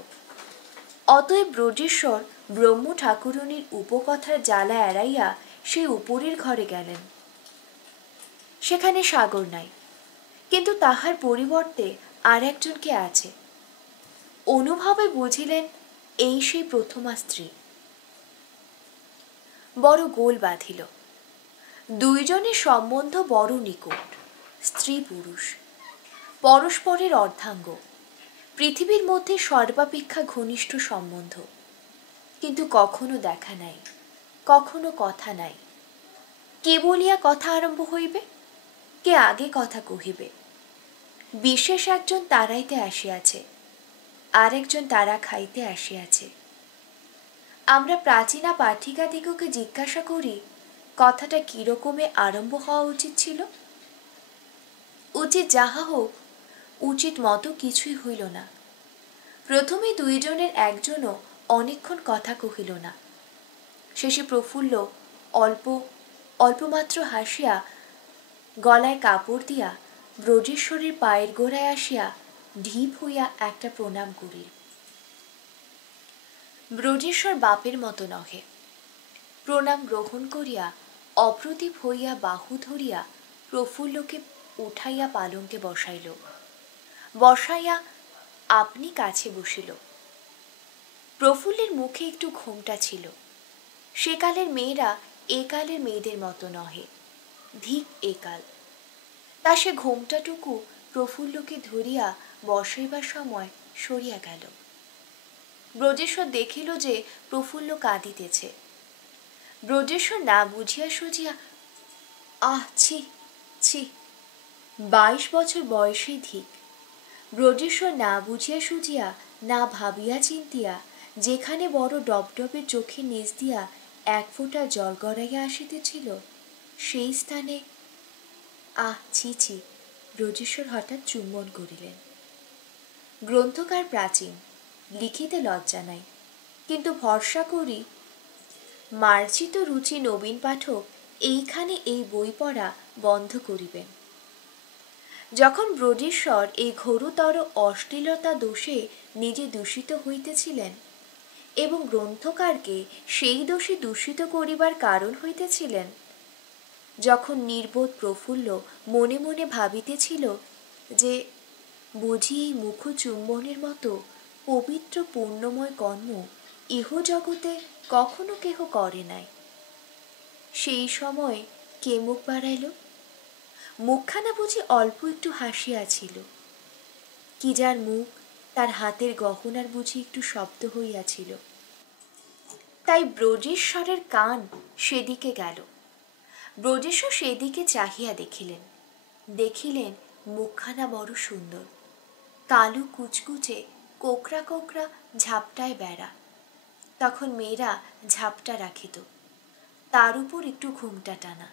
অতএব ব্রজেশ্বর ব্রহ্ম ঠাকুরনীর উপকথার জ্বালা এড়াইয়া সেই উপরের ঘরে গেলেন। সেখানে সাগর নাই, কিন্তু তাহার পরিবর্তে আর একজনকে আছে। অনুভবে বুঝিলেন এই সেই প্রথমা স্ত্রী। বড় গোল বাঁধিল, দুইজনের সম্বন্ধ বড় নিকট, স্ত্রী পুরুষ, পরস্পরের অর্ধাঙ্গ, পৃথিবীর মধ্যে সর্বাপেক্ষা ঘনিষ্ঠ সম্বন্ধ, কিন্তু কখনো দেখা নাই, কখনো কথা নাই। কে বলিয়া কথা আরম্ভ হইবে, কে আগে কথা কহিবে? বিশেষ একজন তাড়াইতে আসিয়াছে, আর একজন তারা খাইতে আসিয়াছে। আমরা প্রাচীনা পাঠিকাদিগকে জিজ্ঞাসা করি, কথাটা কিরকমে আরম্ভ হওয়া উচিত ছিল? উচিত যাহা হোক, উচিত মতো কিছুই হইল না। প্রথমে দুইজনের একজনও অনেকক্ষণ কথা কহিল না। শেষে প্রফুল্ল অল্প অল্পমাত্র হাসিয়া গলায় কাপড় দিয়া ব্রজেশ্বরের পায়ের গোড়ায় আসিয়া ঢিপ হইয়া একটা প্রণাম করিল। ব্রজেশ্বর বাপের মতো নহে। প্রণাম গ্রহণ করিয়া অপ্রতিভ হইয়া বাহু ধরিয়া প্রফুল্লকে উঠাইয়া পালঙ্কে বসাইল, বসাইয়া আপনি কাছে বসিল। প্রফুল্লের মুখে একটু ঘোমটা ছিল। সেকালের মেয়েরা একালের মেয়েদের মতো নহে, ধিক একাল। তা সে ঘোমটাটুকু প্রফুল্লকে ধরিয়া বসাইবার সময় সরিয়া গেল। ব্রজেশ্বর দেখিল যে প্রফুল্ল কাঁদিতেছে। ব্রজেশ্বর না বুঝিয়া সুঝিয়া, আহ, ছি ছি। 22 বছর বয়সে ধিক। ব্রজেশ্বর না বুঝিয়া সুঝিয়া, না ভাবিয়া চিন্তিয়া যেখানে বড় ডবডবে চোখের নিচ দিয়া এক ফোঁটা জল গড়াইয়া আসিতেছিল, সেই স্থানে ছি ছি, ব্রজেশ্বর হঠাৎ চুম্বন করিলেন। গ্রন্থকার প্রাচীন, লিখিতে লজ্জা নাই, কিন্তু ভরসা করি মার্জিত রুচি নবীন পাঠক এইখানে এই বই পড়া বন্ধ করিবেন। যখন ব্রজেশ্বর এই ঘোরতর অশ্লীলতা দোষে নিজে দূষিত হইতেছিলেন এবং গ্রন্থকারকে সেই দোষে দূষিত করিবার কারণ হইতেছিলেন, যখন নির্বোধ প্রফুল্ল মনে মনে ভাবিতেছিল যে বুঝি এই মুখচুম্বনের মতো পবিত্র পুণ্যময় কর্ম ইহ জগতে কখনো কেহ করে নাই, সেই সময় কে মুখ বাড়াইল? মুখখানা বুঝি অল্প একটু হাসিয়াছিল, কি যার মুখ তার হাতের গহনার বুঝি একটু শব্দ হইয়াছিল। তাই ব্রজেশ্বরের কান সেদিকে গেল। ব্রজেশ্বর সেদিকে চাহিয়া দেখিলেন মুখখানা বড় সুন্দর, কালো কুচকুচে কোকড়া কোকড়া ঝাপটায় বেড়া। তখন মেয়েরা ঝাপটা রাখিত, তার উপর একটু ঘোমটা টানা।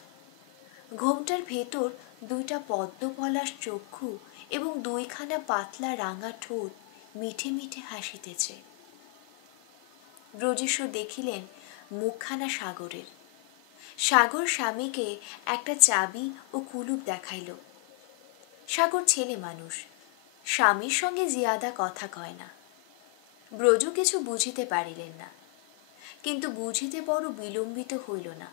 ঘোমটার ভেতর দুইটা পদ্মপলাশ চক্ষু এবং দুইখানা পাতলা রাঙা ঠোঁট মিঠে মিঠে হাসিতেছে। ব্রজেশ্বর দেখিলেন মুখখানা সাগরের। সাগর স্বামীকে একটা চাবি ও কুলুপ দেখাইল। সাগর ছেলে মানুষ, স্বামীর সঙ্গে জিয়াদা কথা কয় না। ব্রজ কিছু বুঝিতে পারিলেন না, কিন্তু বুঝিতে বড় বিলম্বিত হইল না।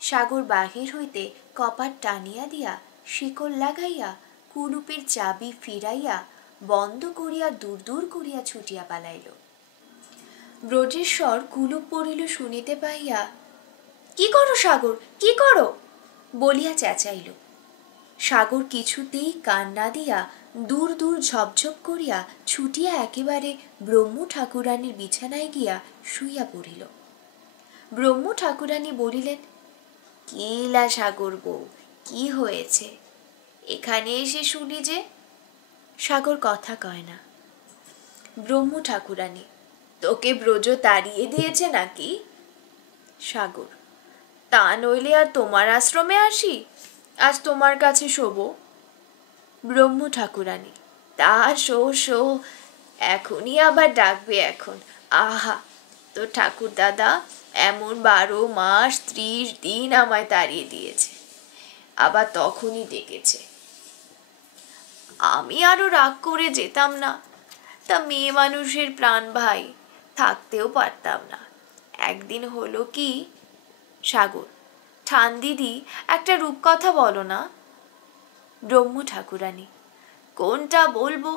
সাগর বাহির হইতে কপাট টানিয়া দিয়া শিকল লাগাইয়া কুলুপের চাবি ফিরাইয়া বন্ধ করিয়া দূর দূর করিয়া ছুটিয়া পালাইল। ব্রজেশ্বর কুলুপ পড়িল শুনিতে পাইয়া, কি করো সাগর, কি করো বলিয়া চেঁচাইল। সাগর কিছুতেই কান না দিয়া দূর দূর ঝপঝপ করিয়া ছুটিয়া একেবারে ব্রহ্ম ঠাকুরানীর বিছানায় গিয়া শুইয়া পড়িল। ব্রহ্ম ঠাকুরানী বলিলেন, কিলা সাগর বউ, কি হয়েছে? এখানে এসে শুনি যে। সাগর কথা কয় না। ব্রহ্ম ঠাকুরানী, তোকে ব্রজ তাড়িয়ে দিয়েছে নাকি? সাগর, তা নইলে আর তোমার আশ্রমে আসি, আজ তোমার কাছে শোবো। ব্রহ্ম ঠাকুরানী, তা শো শো, এখনই আবার ডাকবে এখন? আহা, তো ঠাকুর দাদা এমন 12 মাস 30 দিন আমায় তাড়িয়ে দিয়েছে, আবার তখনই ডেকেছে। আমি আরো রাগ করে যেতাম না, তা মেয়ে মানুষের প্রাণ ভাই, থাকতেও পারতাম না। একদিন হলো কি। সাগর, ঠান দিদি, একটা রূপকথা বলো না। ব্রহ্ম ঠাকুরানী, কোনটা বলবো?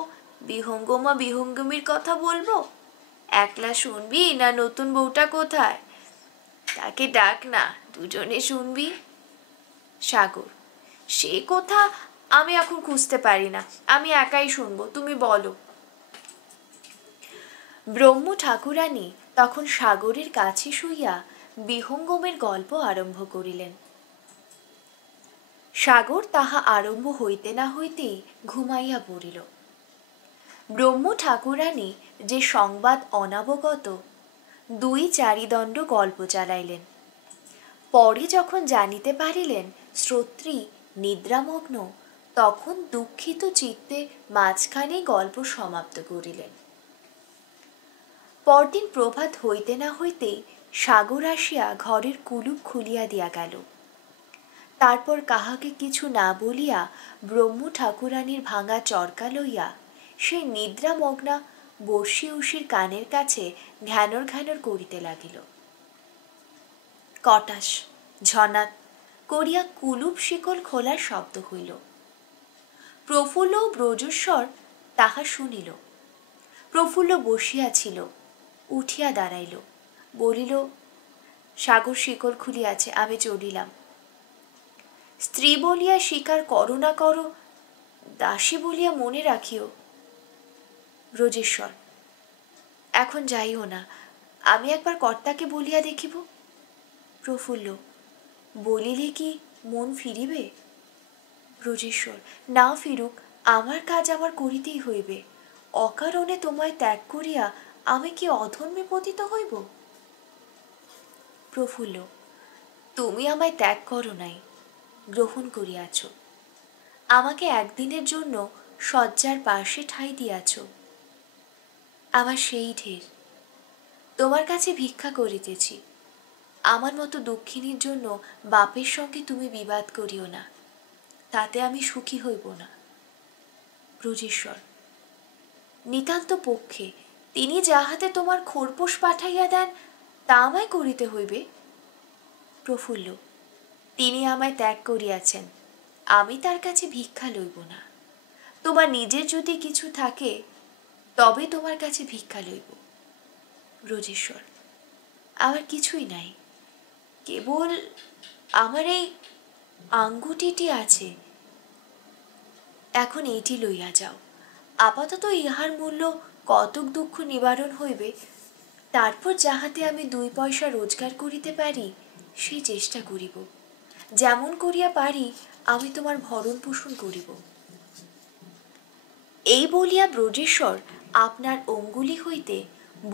বিহঙ্গমা বিহঙ্গমীর কথা বলবো? একলা শুনবি না নতুন বউটা কোথায়? তাকে ডাক না, দুজনে শুনবি। সাগর, সে কথা আমি এখন খুঁজতে পারি না, আমি একাই শুনবো, তুমি বলো। ব্রহ্ম ঠাকুরানী তখন সাগরের কাছে শুইয়া বিহঙ্গমের গল্প আরম্ভ করিলেন। সাগর তাহা আরম্ভ হইতে না হইতেই ঘুমাইয়া পড়িল। ব্রহ্ম ঠাকুরানী যে সংবাদ অনাবগত, 2-4 দণ্ড গল্প চালাইলেন। পরে যখন জানিতে পারিলেন শ্রোত্রী নিদ্রামগ্ন, তখন দুঃখিত চিত্তে মাঝখানে গল্প সমাপ্ত করিলেন। পরদিন প্রভাত হইতে না হইতেই সাগর আসিয়া ঘরের কুলুপ খুলিয়া দিয়া গেল। তারপর কাহাকে কিছু না বলিয়া ব্রহ্ম ঠাকুরানীর ভাঙা চরকা লইয়া সেই নিদ্রামগ্না বর্ষি উষির কানের কাছে ঘ্যানর ঘ্যানর করিতে লাগিল। কটাস ঝনাত করিয়া কুলুপ শিকল খোলার শব্দ হইল। প্রফুল্ল ও ব্রজেশ্বর তাহা শুনিল। প্রফুল্ল বসিয়াছিল, উঠিয়া দাঁড়াইল, বলিল, সাগর শিকল খুলিয়াছে, আমি চলিলাম। স্ত্রী বলিয়া স্বীকার করো না করো, দাসী বলিয়া মনে রাখিও। ব্রজেশ্বর, এখন যাইও না, আমি একবার কর্তাকে বলিয়া দেখিব। প্রফুল্ল, বলিলে কি মন ফিরিবে? ব্রজেশ্বর, না ফিরুক, আমার কাজ আমার করিতেই হইবে। অকারণে তোমায় ত্যাগ করিয়া আমি কি অধর্মে পতিত হইব? প্রফুল্ল, তুমি আমায় ত্যাগ করো নাই, গ্রহণ করিয়াছ। আমাকে একদিনের জন্য শয্যার পার্শ্বে ঠাঁই দিয়াছ। আমার সেই ঢের। তোমার কাছে ভিক্ষা করিতেছি। আমার মতো দুঃখিনীর জন্য বাপের সঙ্গে তুমি বিবাদ করিও না, তাতে আমি সুখী হইব না। ব্রজেশ্বর, নিতান্ত পক্ষে তিনি যাহাতে তোমার খোরপোশ পাঠাইয়া দেন তা আমায় করিতে হইবে? প্রফুল্ল, তিনি আমায় ত্যাগ করিয়াছেন, আমি তার কাছে ভিক্ষা লইব না। তোমার নিজের যদি কিছু থাকে তবে তোমার কাছে ভিক্ষা লইব। ব্রজেশ্বর, আমার কিছুই নাই, কেবল আমার এই আঙ্গুটিটি আছে, এখন এইটি লইয়া যাও। আপাতত ইহার মূল্য কতক দুঃখ নিবারণ হইবে, তারপর যাহাতে আমি 2 পয়সা রোজগার করিতে পারি সেই চেষ্টা করিব। যেমন করিয়া পারি আমি তোমার ভরণ পোষণ করিব। এই বলিয়া ব্রজেশ্বর আপনার অঙ্গুলি হইতে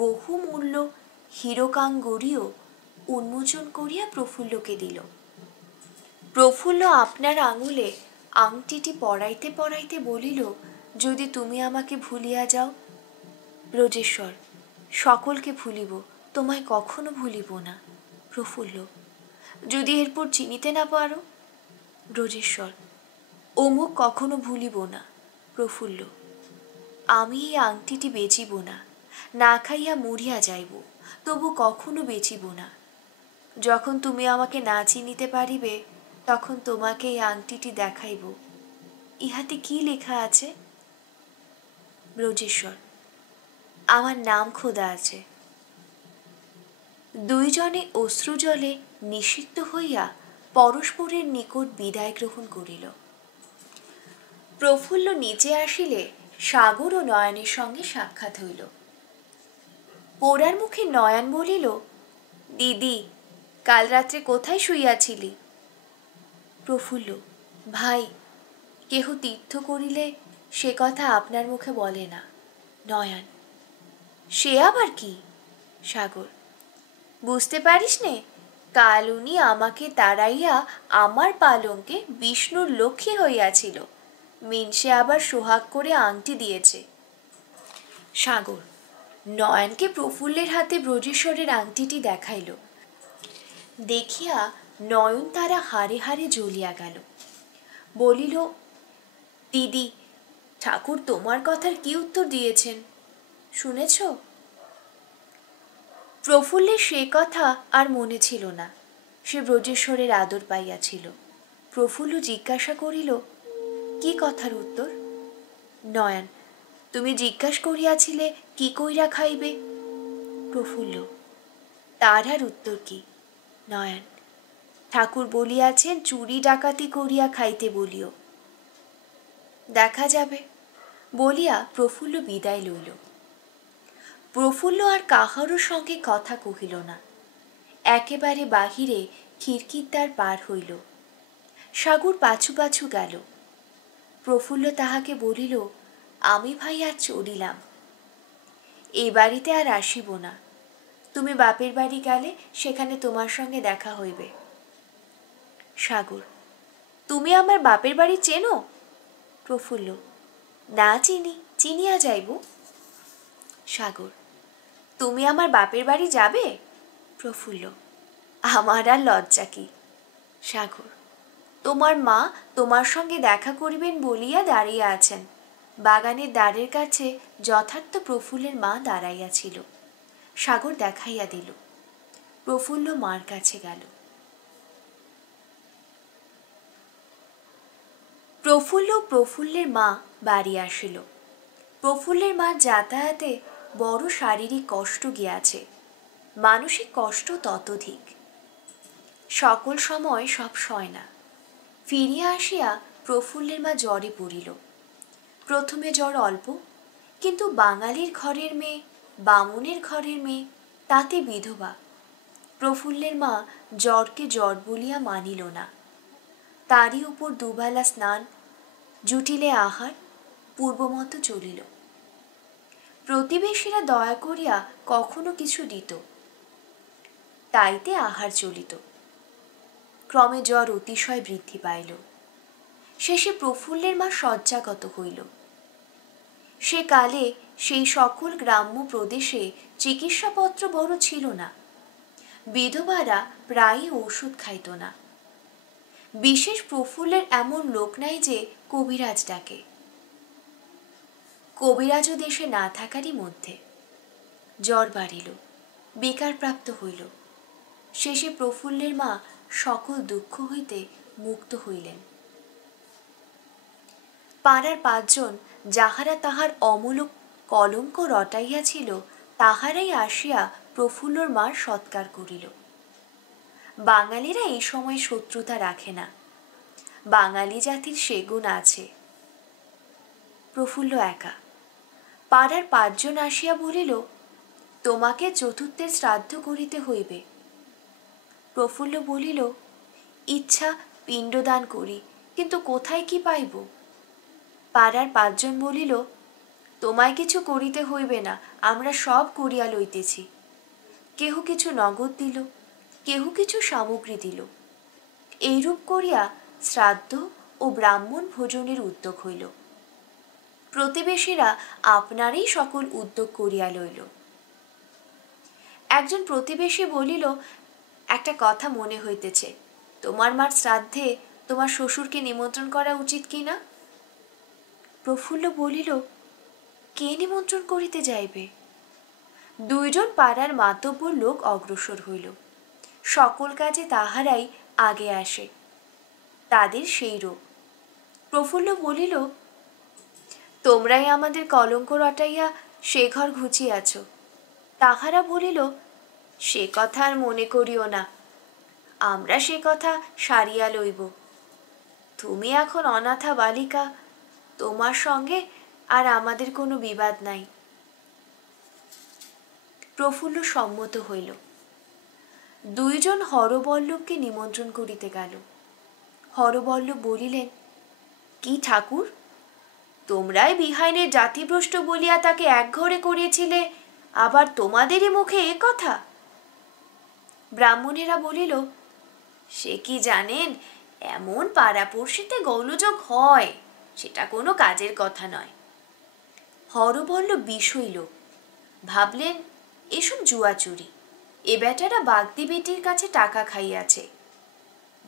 বহুমূল্য হীরকাঙ্গরীও উন্মোচন করিয়া প্রফুল্লকে দিল। প্রফুল্ল আপনার আঙুলে আংটিটি পরাইতে পরাইতে বলিল, যদি তুমি আমাকে ভুলিয়া যাও? ব্রজেশ্বর, সকলকে ভুলিব, তোমায় কখনো ভুলিব না। প্রফুল্ল, যদি এরপর চিনিতে না পারো? ব্রজেশ্বর, অমুক কখনো ভুলিব না। প্রফুল্ল, আমি এই আংটিটি বেচিব না, না খাইয়া মরিয়া যাইব, তবু কখনো বেচিব না। যখন তুমি আমাকে না চিনিতে পারিবে তখন তোমাকে এই আংটিটি দেখাইব। ইহাতে কি লেখা আছে? ব্রজেশ্বর, আমার নাম খোদা আছে। দুইজনে অশ্রুজলে নিষিক্ত হইয়া পরস্পরের নিকট বিদায় গ্রহণ করিল। প্রফুল্ল নিচে আসিলে সাগর ও নয়নের সঙ্গে সাক্ষাৎ হইল। পোড়ার মুখে নয়ন বলিল, দিদি, কাল রাত্রে কোথায় শুইয়াছিলি? প্রফুল্ল, ভাই, কেহ তীর্থ করিলে সে কথা আপনার মুখে বলে না। নয়ন, সে আবার কি? সাগর, বুঝতে পারিস নে, কাল উনি আমাকে তাড়াইয়া আমার পালঙ্কে বিষ্ণুর লক্ষ্মী হইয়াছিল, মিনসে আবার সোহাগ করে আংটি দিয়েছে। সাগর নয়নকে প্রফুল্লের হাতে ব্রজেশ্বরের আংটিটি দেখাইল। দেখিয়া নয়ন তারা হারে হারে জ্বলিয়া গেল। বলিল, দিদি, ঠাকুর তোমার কথার কি উত্তর দিয়েছেন শুনেছ? প্রফুল্লের সে কথা আর মনে ছিল না। সে ব্রজেশ্বরের আদর পাইয়াছিল। প্রফুল্ল জিজ্ঞাসা করিল, কি কথার উত্তর? নয়ন, তুমি জিজ্ঞাসা করিয়াছিলে কি কইরা খাইবে? প্রফুল্ল, তার আর উত্তর কি? নয়ন, ঠাকুর বলিয়াছেন চুরি ডাকাতি করিয়া খাইতে বলিও। দেখা যাবে, বলিয়া প্রফুল্ল বিদায় লইল। প্রফুল্ল আর কাহারও সঙ্গে কথা কহিল না। একেবারে বাহিরে খিড়কির দ্বার পার হইল। সাগর পাছু পাছু গেল। প্রফুল্ল তাহাকে বলিল, আমি ভাই আর চলিলাম, এই বাড়িতে আর আসিব না। তুমি বাপের বাড়ি গেলে সেখানে তোমার সঙ্গে দেখা হইবে। সাগর, তুমি আমার বাপের বাড়ি চেনো? প্রফুল্ল, না চিনি, চিনিয়া যাইব। সাগর, তুমি আমার বাপের বাড়ি যাবে? প্রফুল্ল, আমার আর লজ্জা কি। সাগর, তোমার মা তোমার সঙ্গে দেখা করিবেন বলিয়া দাঁড়িয়ে আছেন। বাগানের দ্বারের কাছে যথার্থ প্রফুল্লের মা দাঁড়াইয়াছিল। সাগর দেখাইয়া দিল। প্রফুল্ল মার কাছে গেল। প্রফুল্লের মা বাড়ি আসিল। প্রফুল্লের মা যাতায়াতে বড় শারীরিক কষ্ট গিয়াছে, মানসিক কষ্ট ততোধিক। সকল সময় সব সয় না। ফিরিয়া আসিয়া প্রফুল্লের মা জ্বরে পড়িল। প্রথমে জ্বর অল্প, কিন্তু বাঙালির ঘরের মেয়ে, বামুনের ঘরের মেয়ে, তাতে বিধবা। প্রফুল্লের মা জ্বরকে জ্বর বলিয়া মানিল না। তারই উপর দুবেলা স্নান, জুটিলে আহার, পূর্বমতো চলিল। প্রতিবেশীরা দয়া করিয়া কখনো কিছু দিত, তাইতে আহার চলিত। ক্রমে জ্বর অতিশয় বৃদ্ধি পাইল। শেষে প্রফুল্লের মা শয্যাগত হইল। সে কালে সেই সকল গ্রাম্য প্রদেশে চিকিৎসাপত্র বড় ছিল না। বিধবারা প্রায়ই ঔষধ খাইত না। বিশেষ প্রফুল্লের এমন লোক নাই যে কবিরাজ ডাকে। কবিরাজও দেশে না থাকারই মধ্যে জ্বর বাড়িল, বিকারপ্রাপ্ত হইল। শেষে প্রফুল্লের মা সকল দুঃখ হইতে মুক্ত হইলেন। পাড়ার 5 জন যাহারা তাহার অমূলক কলঙ্ক রটাইয়াছিল, তাহারাই আসিয়া প্রফুল্লর মার সৎকার করিল। বাঙালিরা এই সময় শত্রুতা রাখে না। বাঙালি জাতির সে গুণ আছে। প্রফুল্ল একা। পাড়ার 5 জন আসিয়া বলিল, তোমাকে চতুর্থের শ্রাদ্ধ করিতে হইবে। প্রফুল্ল বলিল, ইচ্ছা পিণ্ডদান করি, কিন্তু কোথায় কি পাইব? পাড়ার 5 জন বলিল, তোমায় কিছু করিতে হইবে না, আমরা সব করিয়া লইতেছি। কেহ কিছু নগদ দিল, কেহ কিছু সামগ্রী দিল। এইরূপ করিয়া শ্রাদ্ধ ও ব্রাহ্মণ ভোজনের উদ্যোগ হইল। প্রতিবেশীরা আপনারই সকল উদ্যোগ করিয়া লইল। একজন প্রতিবেশী বলিল, একটা কথা মনে হইতেছে, তোমার মার শ্রাদ্ধে তোমার শ্বশুরকে নিমন্ত্রণ করা উচিত কি না? প্রফুল্ল বলিল, কে নিমন্ত্রণ করিতে যাইবে? 2 জন পাড়ার মাতব্বর লোক অগ্রসর হইল। সকল কাজে তাহারাই আগে আসে, তাদের সেই রোগ। প্রফুল্ল বলিল, তোমরাই আমাদের কলঙ্ক রটাইয়া সে ঘর ঘুচিয়াছ। তাহারা বলিল, সে কথা আর মনে করিও না, আমরা সে কথা সারিয়া লইব। তুমি এখন অনাথা বালিকা, তোমার সঙ্গে আর আমাদের কোনো বিবাদ নাই। প্রফুল্ল সম্মত হইল। 2 জন হরবল্লভকে নিমন্ত্রণ করিতে গেল। হরবল্লভ বলিলেন, কি ঠাকুর, তোমরাই বিহাইনের জাতিভ্রষ্ট বলিয়া তাকে একঘরে করিয়েছিলে, আবার তোমাদেরই মুখে এ কথা? ব্রাহ্মণেরা বলিল, সে কি জানেন, এমন পাড়াপড়শিতে গোলযোগ হয়, সেটা কোনো কাজের কথা নয়। হরবল্লভ বিষ হইল। ভাবলেন, এসব জুয়াচুরি, এ বেটারা বাগদি বেটির কাছে টাকা খাইয়াছে।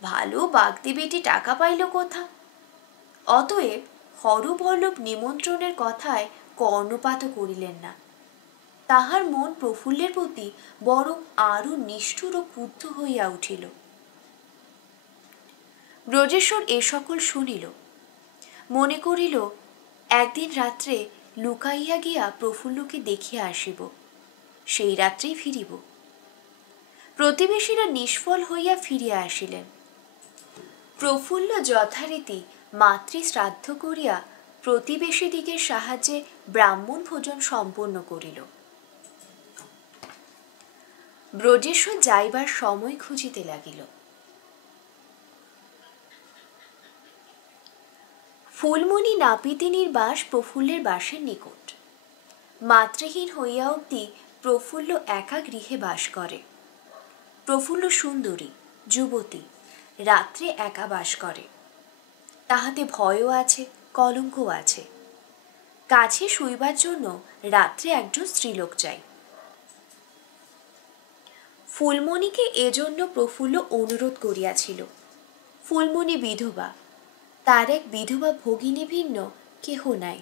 ভালো বাগদি বেটি টাকা পাইল কোথা? অতএব হরবল্লভ নিমন্ত্রণের কথায় কর্ণপাত করিলেন না। তাহার মন প্রফুল্লের প্রতি বরং আরো নিষ্ঠুর ও ক্রুদ্ধ হইয়া উঠিল। ব্রজেশ্বর এ সকল শুনিল। মনে করিল, একদিন রাত্রে লুকাইয়া গিয়া প্রফুল্লকে দেখিয়া আসিব, সেই রাত্রেই ফিরিব। প্রতিবেশীরা নিষ্ফল হইয়া ফিরিয়া আসিলেন। প্রফুল্ল যথারীতি মাতৃ শ্রাদ্ধ করিয়া প্রতিবেশীদিগের সাহায্যে ব্রাহ্মণ ভোজন সম্পন্ন করিল। ব্রজেশ্বর যাইবার সময় খুঁজিতে লাগিল। ফুলমণি নাপিতিনীর বাস প্রফুল্লের বাসের নিকট। মাতৃহীন হইয়া অবধি প্রফুল্ল একা গৃহে বাস করে। প্রফুল্ল সুন্দরী, যুবতী, রাত্রে একা বাস করে। তাহাতে ভয়ও আছে, কলঙ্কও আছে। কাছে শুইবার জন্য রাত্রে একজন স্ত্রীলোক চাই। ফুলমণিকে এজন্য প্রফুল্ল অনুরোধ করিয়াছিল। ফুলমণি বিধবা, তার এক বিধবা ভগিনী ভিন্ন কেহ নাই,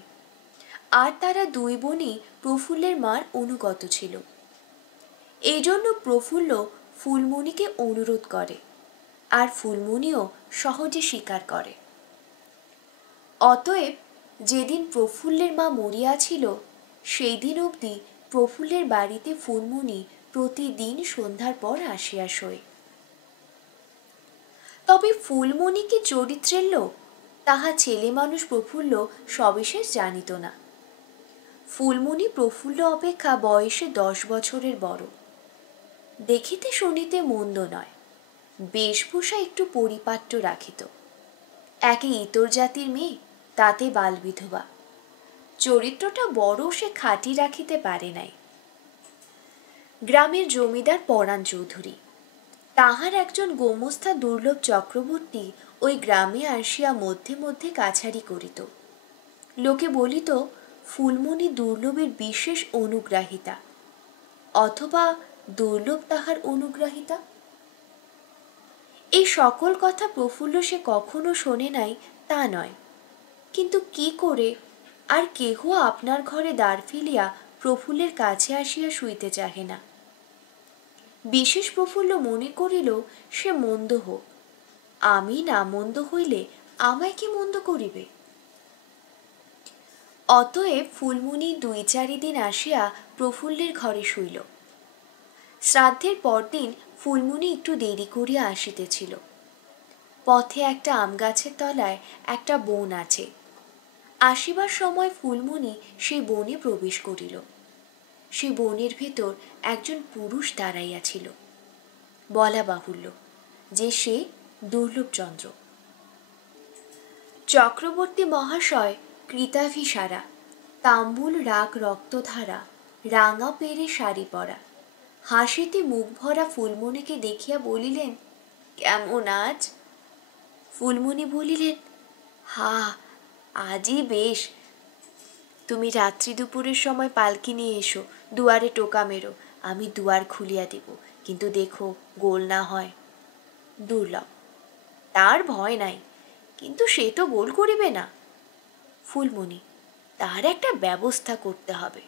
আর তারা 2 বোনই প্রফুল্লের মার অনুগত ছিল। এই জন্য প্রফুল্ল ফুলমণিকে অনুরোধ করে, আর ফুলমণিও সহজে স্বীকার করে। অতএব যেদিন প্রফুল্লের মা মরিয়াছিল, সেই দিন অবধি প্রফুল্লের বাড়িতে ফুলমণি প্রতিদিন সন্ধ্যার পর আসিয়া শোয়। তবে ফুলমণি কি চরিত্রের লোক, তাহা ছেলে মানুষ প্রফুল্ল সবিশেষ জানিত না। ফুলমণি প্রফুল্ল অপেক্ষা বয়সে 10 বছরের বড়। দেখিতে শুনিতে মন্দ নয়, বেশভূষা একটু পরিপাট্য রাখিত। একে ইতর জাতির মেয়ে, তাতে বাল বিধবা। চরিত্রটা বড় সে খাঁটি রাখিতে পারে নাই। গ্রামের জমিদার পরাণ চৌধুরী, তাহার একজন গোমস্থা দুর্লভ চক্রবর্তী ওই গ্রামে আসিয়া মধ্যে মধ্যে কাছারি করিত। লোকে বলিত ফুলমণি দুর্লভের বিশেষ অনুগ্রাহিতা, অথবা দুর্লভ তাহার অনুগ্রাহিতা। এই সকল কথা প্রফুল্ল সে কখনো শোনে নাই তা নয়, কিন্তু কি করে আর কেহ আপনার ঘরে দ্বার ফেলিয়া প্রফুল্লের কাছে আসিয়া শুইতে চাহে না। বিশেষ প্রফুল্ল মনে করিল সে মন্দ হোক, আমি না মন্দ হইলে আমায় কি মন্দ করিবে। অতএব ফুলমণি 2-4 দিন আসিয়া প্রফুল্লের ঘরে শুইল। শ্রাদ্ধের পরদিন ফুলমণি একটু দেরি করিয়া আসিতেছিল। পথে একটা আম গাছের তলায় একটা বন আছে। আসিবার সময় ফুলমণি সেই বনে প্রবেশ করিল। সেই বনের ভেতর একজন পুরুষ দাঁড়াইয়াছিল। বলা বাহুল্য যে সে দুর্লভচন্দ্র। চক্রবর্তী মহাশয় কৃতাভিসারা, তাম্বুল রাগ রক্তধারা, রাঙা পেরে শাড়ি পরা, হাসিতে মুখ ভরা ফুলমণিকে দেখিয়া বলিলেন, কেমন আজ? ফুলমণি বলিলেন, হা, আজই বেশ। তুমি রাত্রি দুপুরের সময় পালকি নিয়ে এসো, দুয়ারে টোকা মেরো, আমি দুয়ার খুলিয়া দেব, কিন্তু দেখো গোল না হয়। দুর্লভ, তার ভয় নাই, কিন্তু সে তো গোল করিবে না। ফুলমণি, তার একটা ব্যবস্থা করতে হবে।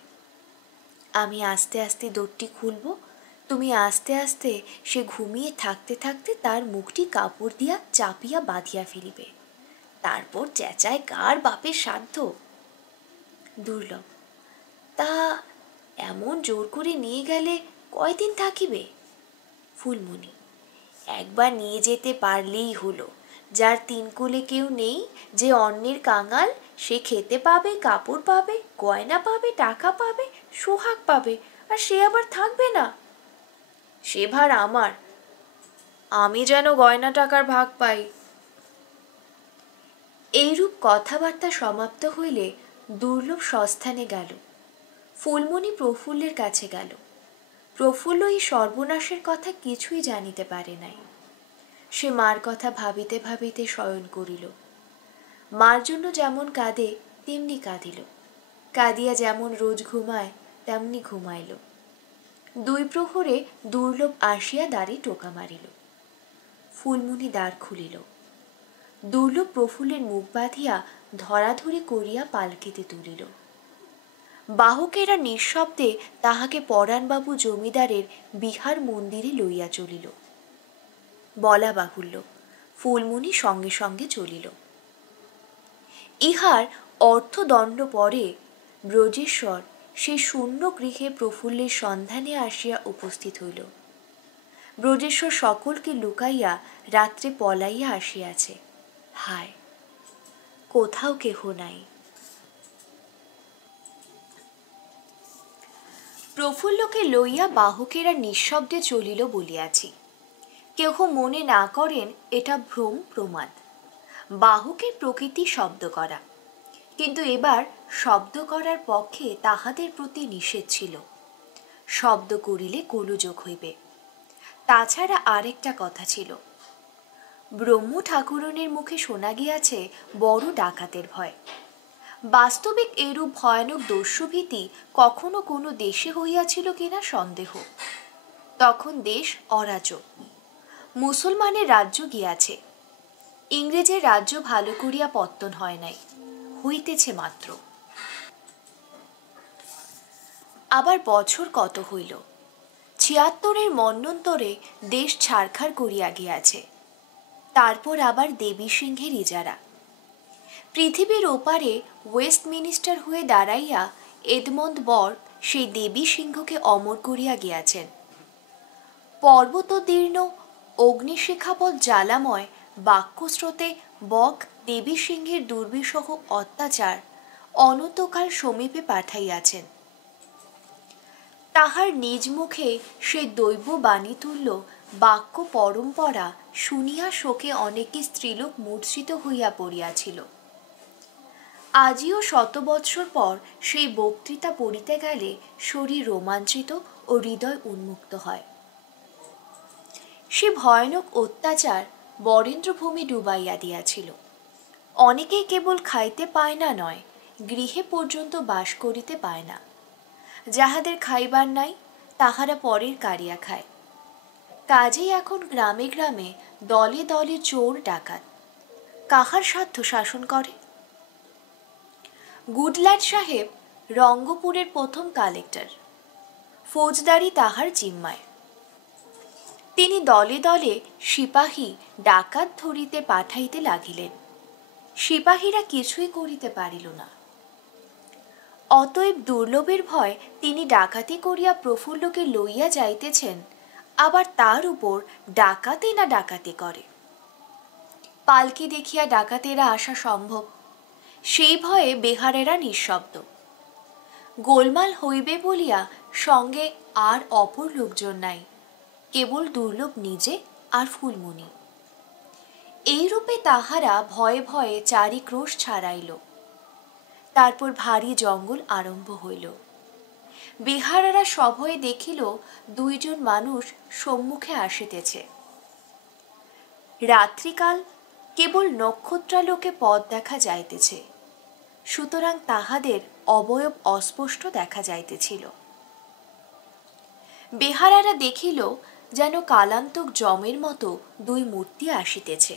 আমি আস্তে আস্তে দোরটি খুলব, তুমি আস্তে আস্তে সে ঘুমিয়ে থাকতে থাকতে তার মুখটি কাপড় দিয়া চাপিয়া বাঁধিয়া ফেলিবে, তারপর চেঁচায় কার বাপের সাধ্য। দুর্লভ, তা এমন জোর করে নিয়ে গেলে কয়দিন থাকিবে? ফুলমণি, একবার নিয়ে যেতে পারলেই হলো। যার 3 কুলে কেউ নেই, যে অন্যের কাঙাল, সে খেতে পাবে, কাপড় পাবে, গয়না পাবে, টাকা পাবে, সোহাগ পাবে, আর সে আবার থাকবে না। সে ভার আমার, আমি যেন গয়না টাকার ভাগ পাই। এইরূপ কথাবার্তা সমাপ্ত হইলে দুর্লভ স্বস্থানে গেল। ফুলমণি প্রফুল্লের কাছে গেল। প্রফুল্ল এই সর্বনাশের কথা কিছুই জানিতে পারে নাই। সে মার কথা ভাবিতে ভাবিতে শয়ন করিল। মার জন্য যেমন কাঁদে তেমনি কাঁদিল, কাঁদিয়া যেমন রোজ ঘুমায় তেমনি ঘুমাইল। 2 প্রহরে দুর্লভ আসিয়া দ্বারে টোকা মারিল। ফুলমণি দ্বার খুলিল। দুর্লভ প্রফুল্লের মুখ বাঁধিয়া ধরাধরি করিয়া পালকিতে তুলিল। বাহকেরা নিঃশব্দে তাহাকে পরাণবাবু জমিদারের বিহার মন্দিরে লইয়া চলিল। বলা বাহুল্য ফুলমণি সঙ্গে সঙ্গে চলিল। ইহার অর্থদণ্ড পরে ব্রজেশ্বর সেই শূন্য গৃহে প্রফুল্লের সন্ধানে আসিয়া উপস্থিত হইল। ব্রজেশ্বর সকলকে লুকাইয়া রাত্রে পলাইয়া আসিয়াছে। হায়, কোথাও কেহ নাই। প্রফুল্লকে লইয়া বাহকেরা নিঃশব্দে চলিল বলিয়াছি। কেহ মনে না করেন এটা ভ্রম প্রমাদ। বাহকের প্রকৃতি শব্দ করা, কিন্তু এবার শব্দ করার পক্ষে তাহাদের প্রতি নিষেধ ছিল। শব্দ করিলে গোলযোগ হইবে। তাছাড়া আরেকটা কথা ছিল, ব্রহ্ম ঠাকুরনের মুখে শোনা গিয়াছে বড় ডাকাতের ভয়। বাস্তবিক এরূপ ভয়ানক দস্যুভীতি কখনো কোনো দেশে হইয়াছিল কিনা সন্দেহ। তখন দেশ অরাজক, মুসলমানের রাজ্য গিয়াছে। ইংরেজের রাজ্য ভালো করিয়া পত্তন হয় নাই, হইতেছে মাত্র। আবার বছর কত হইল, 76-এর মন্বন্তরে দেশ ছারখার করিয়া গিয়াছে। তারপর আবার দেবী সিংহের ইজারা। পৃথিবীর ওপারে ওয়েস্টমিনিস্টার হয়ে দাঁড়াইয়া এডমন্ড বর্ক সেই দেবী সিংহকে অমর করিয়া গিয়াছেন। পর্বতদীর্ণ অগ্নিশিখাবৎ জ্বালাময় বাক্যস্রোতে বক দেবী সিংহের দুর্বিষহ অত্যাচার অনন্তকাল সমীপে পাঠাইয়াছেন। তাহার নিজ মুখে সে দৈব বাণীতুল্য বাক্য পরম্পরা শুনিয়া শোকে অনেকে স্ত্রীলোক মূর্ছিত হইয়া পড়িয়াছিল। আজিও শত বৎসর পর সেই বক্তৃতা পড়িতে গেলে শরীর রোমাঞ্চিত ও হৃদয় উন্মুক্ত হয়। সে ভয়ানক অত্যাচার বরেন্দ্রভূমি ডুবাইয়া দিয়াছিল। অনেকেই কেবল খাইতে পায় না নয়, গৃহে পর্যন্ত বাস করিতে পায় না। যাহাদের খাইবার নাই তাহারা পরের কাড়িয়া খায়। কাজেই এখন গ্রামে গ্রামে দলে দলে চোর ডাকাত। কাহার সাধ্য শাসন করে? গুডল্যাট সাহেব রঙ্গপুরের প্রথম কালেক্টর, ফৌজদারি তাহার জিম্মায়। তিনি দলে দলে সিপাহী ডাকাত ধরিতে পাঠাইতে লাগিলেন। সিপাহীরা কিছুই করিতে পারিল না। অতএব দুর্লভের ভয় তিনি ডাকাতি করিয়া প্রফুল্লকে লইয়া যাইতেছেন, আবার তার উপর ডাকাতে না ডাকাতি করে। পালকি দেখিয়া ডাকাতেরা আসা সম্ভব, সেই ভয়ে বেহারেরা নিঃশব্দ। গোলমাল হইবে বলিয়া সঙ্গে আর অপর লোকজন নাই, কেবল দুর্লভ নিজে আর ফুলমণি। এইরূপে তাহারা ভয়ে ভয়ে চারিক্রোশ ছাড়াইল। তারপর ভারী জঙ্গল আরম্ভ হইল। বেহারারা সভয়ে দেখিল দুইজন মানুষ সম্মুখে আসিতেছে। রাত্রিকাল, কেবল নক্ষত্রালোকে পথ দেখা যাইতেছে, সুতরাং তাহাদের অবয়ব অস্পষ্ট দেখা যাইতেছিল। বেহারারা দেখিল যেন কালান্তক যমের মতো দুই মূর্তি আসিতেছে।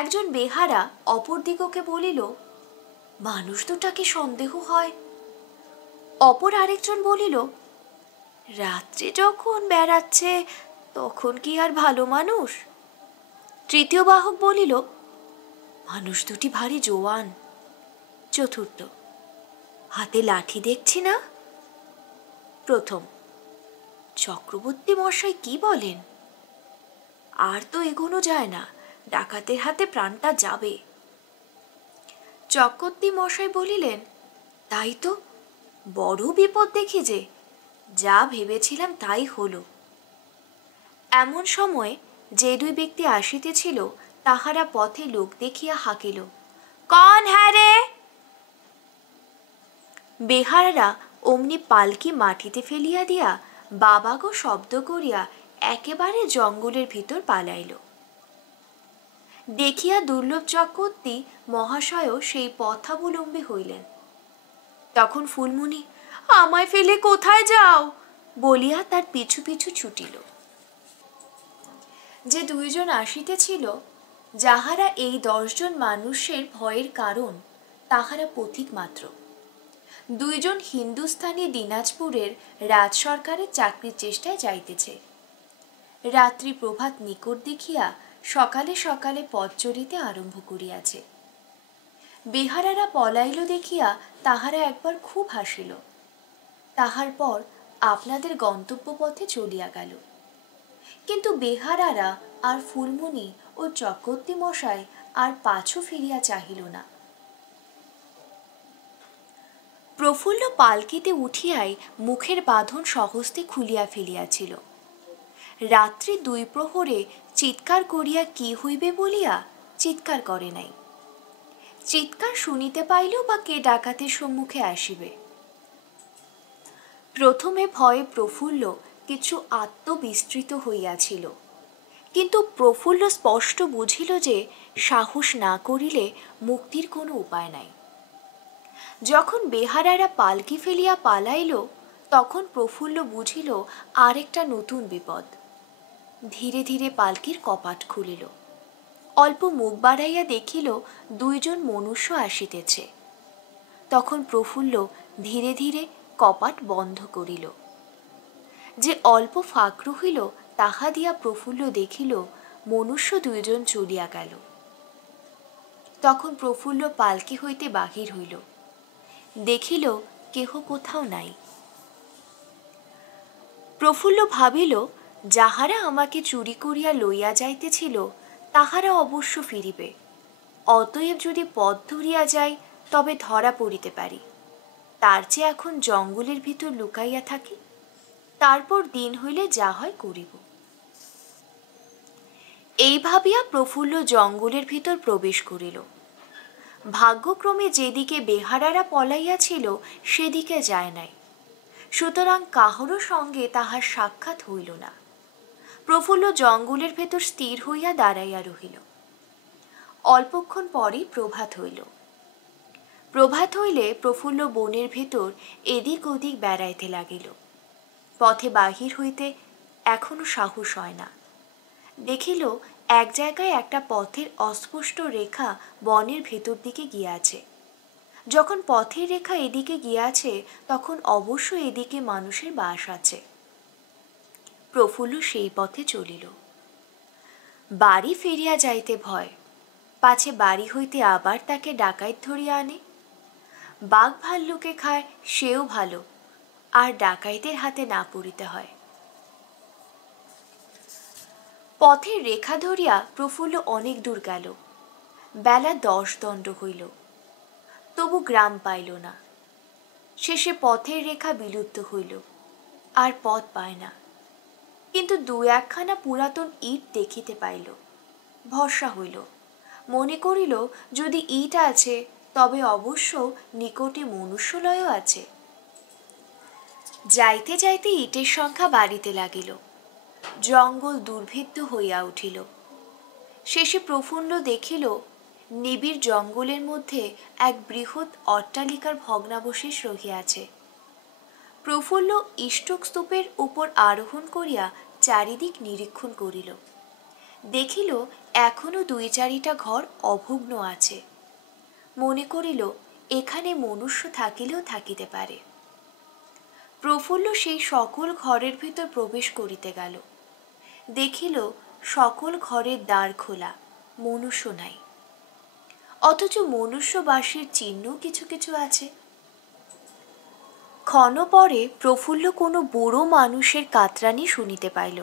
একজন বেহারা অপর দিগকে বলিল, মানুষ দুটাকে সন্দেহ হয়। অপর আরেকজন বলিল, রাত্রে যখন বেড়াচ্ছে তখন কি আর ভালো মানুষ? তৃতীয় বাহক বলিল, মানুষ দুটি ভারী জোয়ান। চতুর্থ, হাতে লাঠি দেখছি না? প্রথম, চক্রবর্তী মশাই কি বলেন? আর তো এগোনো যায় না, ডাকাতের হাতে প্রাণটা যাবে। চক্রবর্তী মশাই বলিলেন, তাই তো, বড় বিপদ দেখি যে, যা ভেবেছিলাম তাই হলো। এমন সময় যে দুই ব্যক্তি আসিতেছিল তাহারা পথে লোক দেখিয়া হাঁকিল, কন হ্যাঁ রে? বেহারারা অমনি পালকি মাটিতে ফেলিয়া দিয়া বাবাগো শব্দ করিয়া একেবারে জঙ্গলের ভিতর পালাইল। দেখিয়া দুর্লভ চক্রবর্তী মহাশয়ও সেই পথাবলম্বী হইলেন। তখন ফুলমণি, আমায় ফেলে কোথায় যাও বলিয়া তার পিছু পিছু ছুটিল। যে দুইজন আসিতেছিল, যাহারা এই 10 জন মানুষের ভয়ের কারণ, তাহারা পথিক মাত্র। দুইজন হিন্দুস্থানী দিনাজপুরের রাজ সরকারের চাকরির চেষ্টায় যাইতেছে। রাত্রি প্রভাত নিকট দেখিয়া সকালে সকালে পথ চলিতে আরম্ভ করিয়াছে। বেহারারা পলাইল দেখিয়া তাহারা একবার খুব হাসিল। তাহার পর আপনাদের গন্তব্য পথে চলিয়া গেল। কিন্তু বেহারারা আর ফুলমণি ও চক্রবর্তী মশাই আর পাছু ফিরিয়া চাহিল না। প্রফুল্ল পালকিতে উঠিয়াই মুখের বাঁধন সহস্তে খুলিয়া ফেলিয়াছিল। রাত্রি 2 প্রহরে চিৎকার করিয়া কি হইবে বলিয়া চিৎকার করে নাই। চিৎকার শুনিতে পাইল বা কে ডাকাতের সম্মুখে আসিবে। প্রথমে ভয়ে প্রফুল্ল কিছু আত্মবিস্তৃত হইয়াছিল, কিন্তু প্রফুল্ল স্পষ্ট বুঝিল যে সাহস না করিলে মুক্তির কোনো উপায় নাই। যখন বেহারারা পালকি ফেলিয়া পালাইল, তখন প্রফুল্ল বুঝিল আরেকটা নতুন বিপদ। ধীরে ধীরে পালকির কপাট খুলিল। অল্প মুখ বাড়াইয়া দেখিল 2 জন মনুষ্য আসিতেছে। তখন প্রফুল্ল ধীরে ধীরে কপাট বন্ধ করিল। যে অল্প ফাঁক রহিল তাহা দিয়া প্রফুল্ল দেখিল মনুষ্য 2 জন চলিয়া গেল। তখন প্রফুল্ল পালকি হইতে বাহির হইল, দেখিল কেহ কোথাও নাই। প্রফুল্ল ভাবিল, যাহারা আমাকে চুরি করিয়া লইয়া যাইতেছিল তাহারা অবশ্য ফিরিবে। অতএব যদি পথ ধরিয়া যাই তবে ধরা পড়িতে পারি, তার চেয়ে এখন জঙ্গলের ভিতর লুকাইয়া থাকি, তারপর দিন হইলে যা হয় করিব। এই ভাবিয়া প্রফুল্ল জঙ্গলের ভিতর প্রবেশ করিল। ভাগ্যক্রমে যেদিকে বেহারারা পলাইয়াছিল সেদিকে যায় নাই, সুতরাং কাহারও সঙ্গে তাহার সাক্ষাৎ হইল না। প্রফুল্ল জঙ্গলের ভেতর স্থির হইয়া দাঁড়াইয়া রহিল। অল্পক্ষণ পরেই প্রভাত হইল। প্রভাত হইলে প্রফুল্ল বনের ভেতর এদিক ওদিক বেড়াইতে লাগিল। পথে বাহির হইতে এখনো সাহস হয় না। দেখিল এক জায়গায় একটা পথের অস্পষ্ট রেখা বনের ভেতর দিকে গিয়াছে। যখন পথের রেখা এদিকে গিয়াছে তখন অবশ্য এদিকে মানুষের বাস আছে। প্রফুল্ল সেই পথে চলিল। বাড়ি ফিরিয়া যাইতে ভয়, পাছে বাড়ি হইতে আবার তাকে ডাকাইত ধরিয়া আনে। বাঘ ভাল্লুকে খায় সেও ভালো, আর ডাকাইতের হাতে না পড়িতে হয়। পথের রেখা ধরিয়া প্রফুল্ল অনেক দূর গেল। বেলা 10 দণ্ড হইল, তবু গ্রাম পাইল না। শেষে পথের রেখা বিলুপ্ত হইল, আর পথ পায় না। কিন্তু 2-1খানা পুরাতন ইট দেখিতে পাইল। ভরসা হইল, মনে করিল যদি ইট আছে তবে অবশ্য নিকটে মনুষ্যলয়ও আছে। যাইতে যাইতে ইটের সংখ্যা বাড়িতে লাগিল। জঙ্গল দুর্ভেদ্য হইয়া উঠিল। শেষে প্রফুল্ল দেখিল নিবিড় জঙ্গলের মধ্যে এক বৃহৎ অট্টালিকার ভগ্নাবশেষ রহিয়াছে। প্রফুল্ল ইষ্টক স্তূপের উপর আরোহণ করিয়া চারিদিক নিরীক্ষণ করিল। দেখিল এখনো 2-4টা ঘর অভগ্ন আছে। মনে করিল এখানে মনুষ্য থাকিলেও থাকিতে পারে। প্রফুল্ল সেই সকল ঘরের ভিতর প্রবেশ করিতে গেল। দেখিল সকল ঘরের দ্বার খোলা, মনুষ্য নাই। অথচ মনুষ্যবাসীর চিহ্ন কিছু কিছু আছে। ক্ষণ পরে প্রফুল্ল কোনো বুড়ো মানুষের কাতরানি শুনিতে পাইল।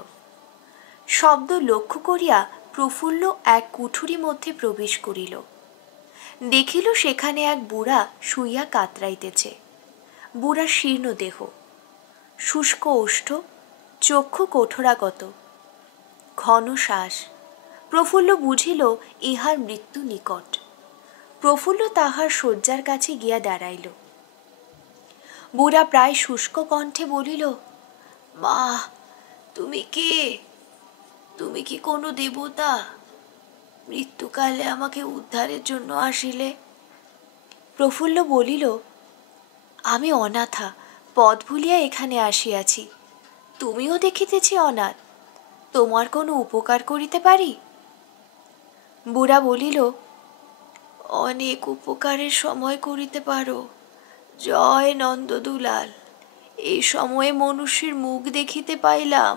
শব্দ লক্ষ্য করিয়া প্রফুল্ল এক কুঠুরি মধ্যে প্রবেশ করিল। দেখিল সেখানে এক বুড়া শুইয়া কাতরাইতেছে। বুড়ার শীর্ণ দেহ, শুষ্ক ওষ্ঠ, চক্ষু কোঠরাগত, ঘন শ্বাস। প্রফুল্ল বুঝিল ইহার মৃত্যু নিকট। প্রফুল্ল তাহার শয্যার কাছে গিয়া দাঁড়াইল। বুড়া প্রায় শুষ্ক কণ্ঠে বলিল, মা, তুমি কে? তুমি কি কোনো দেবতা? মৃত্যুকালে আমাকে উদ্ধারের জন্য আসিলে? প্রফুল্ল বলিল, আমি অনাথা, পথ ভুলিয়া এখানে আসিয়াছি। তুমিও দেখিতেছি অনাথ, তোমার কোনো উপকার করিতে পারি? বুড়া বলিল, অনেক উপকারের সময় করিতে পারো। জয় নন্দদুলাল, এই সময়ে মনুষ্যের মুখ দেখিতে পাইলাম,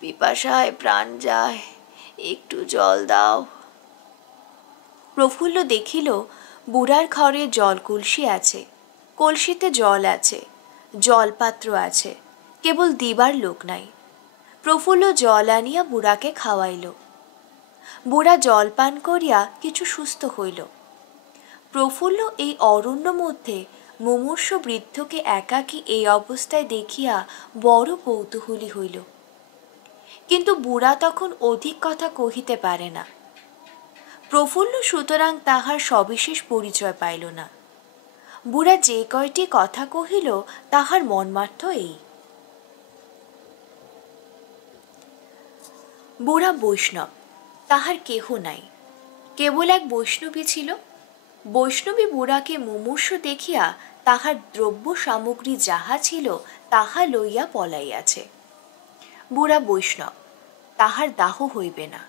পিপাসায় প্রাণ যায়, একটু জল দাও। প্রফুল্ল দেখিল বুড়ার ঘরে জল কলসি আছে, কলসিতে জল আছে, জলপাত্র আছে, কেবল দিবার লোক নাই। প্রফুল্ল জল আনিয়া বুড়াকে খাওয়াইল। বুড়া জল পান করিয়া কিছু সুস্থ হইল। প্রফুল্ল এই অরণ্য মধ্যে মুমূর্ষ বৃদ্ধকে একাকী এই অবস্থায় দেখিয়া বড় কৌতূহলী হইল। কিন্তু বুড়া তখন অধিক কথা কহিতে পারে না। প্রফুল্ল সুতরাং তাহার সবিশেষ পরিচয় পাইল না। বুড়া যে কয়টি কথা কহিল তাহার মর্মার্থ এই। বুড়া বৈষ্ণব, তাহার কেহ নাই, কেবল এক বৈষ্ণবী ছিল। বৈষ্ণবী বুড়াকে মুমূর্ষ দেখিয়া তাহার দ্রব্য সামগ্রী যাহা ছিল তাহা লইয়া পলাইয়াছে। বুড়া বৈষ্ণব, তাহার দাহ হইবে না,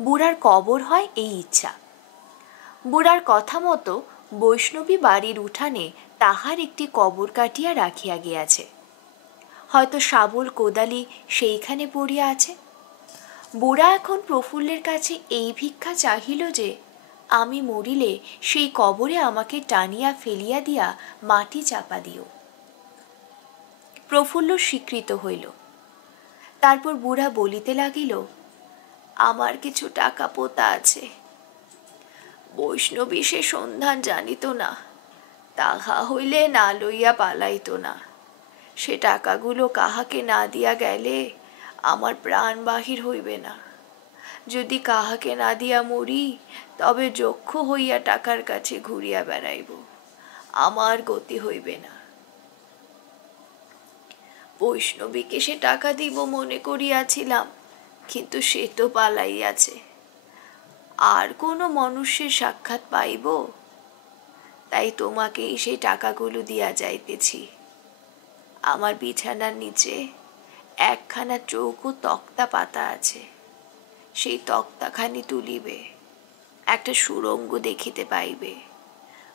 বুড়ার কবর হয় এই ইচ্ছা। বুড়ার কথা মতো বৈষ্ণবী বাড়ির উঠানে তাহার একটি কবর কাটিয়া রাখিয়া গিয়াছে। হয়তো শাবল কোদালি সেইখানে পড়িয়া আছে। বুড়া এখন প্রফুল্লের কাছে এই ভিক্ষা চাহিল যে, আমি মরিলে সেই কবরে আমাকে টানিয়া ফেলিয়া দিয়া মাটি চাপা দিও। প্রফুল্ল স্বীকৃত হইল। তারপর বুড়া বলিতে লাগিল, আমার কিছু টাকা পোতা আছে। বৈষ্ণবী সে সন্ধান জানিত না, তাহা হইলে না লইয়া পালাইত না। সে টাকাগুলো কাহাকে না দিয়া গেলে আমার প্রাণ বাহির হইবে না। যদি কাহাকে না দিয়া মরি, তবে যক্ষ হইয়া টাকার কাছে ঘুরিয়া বেড়াইব, আমার গতি হইবে না। বৈষ্ণবীকে সে টাকা দিব মনে করিয়াছিলাম, কিন্তু সে তো পালাইয়াছে। আর কোনো মনুষ্যের সাক্ষাৎ পাইব? তাই তোমাকেই সেই টাকাগুলো দিয়া যাইতেছি। আমার বিছানার নিচে একখানা চৌকো তক্তা পাতা আছে, সেই তক্তাখানি তুলিবে, একটা সুড়ঙ্গ দেখিতে পাইবে,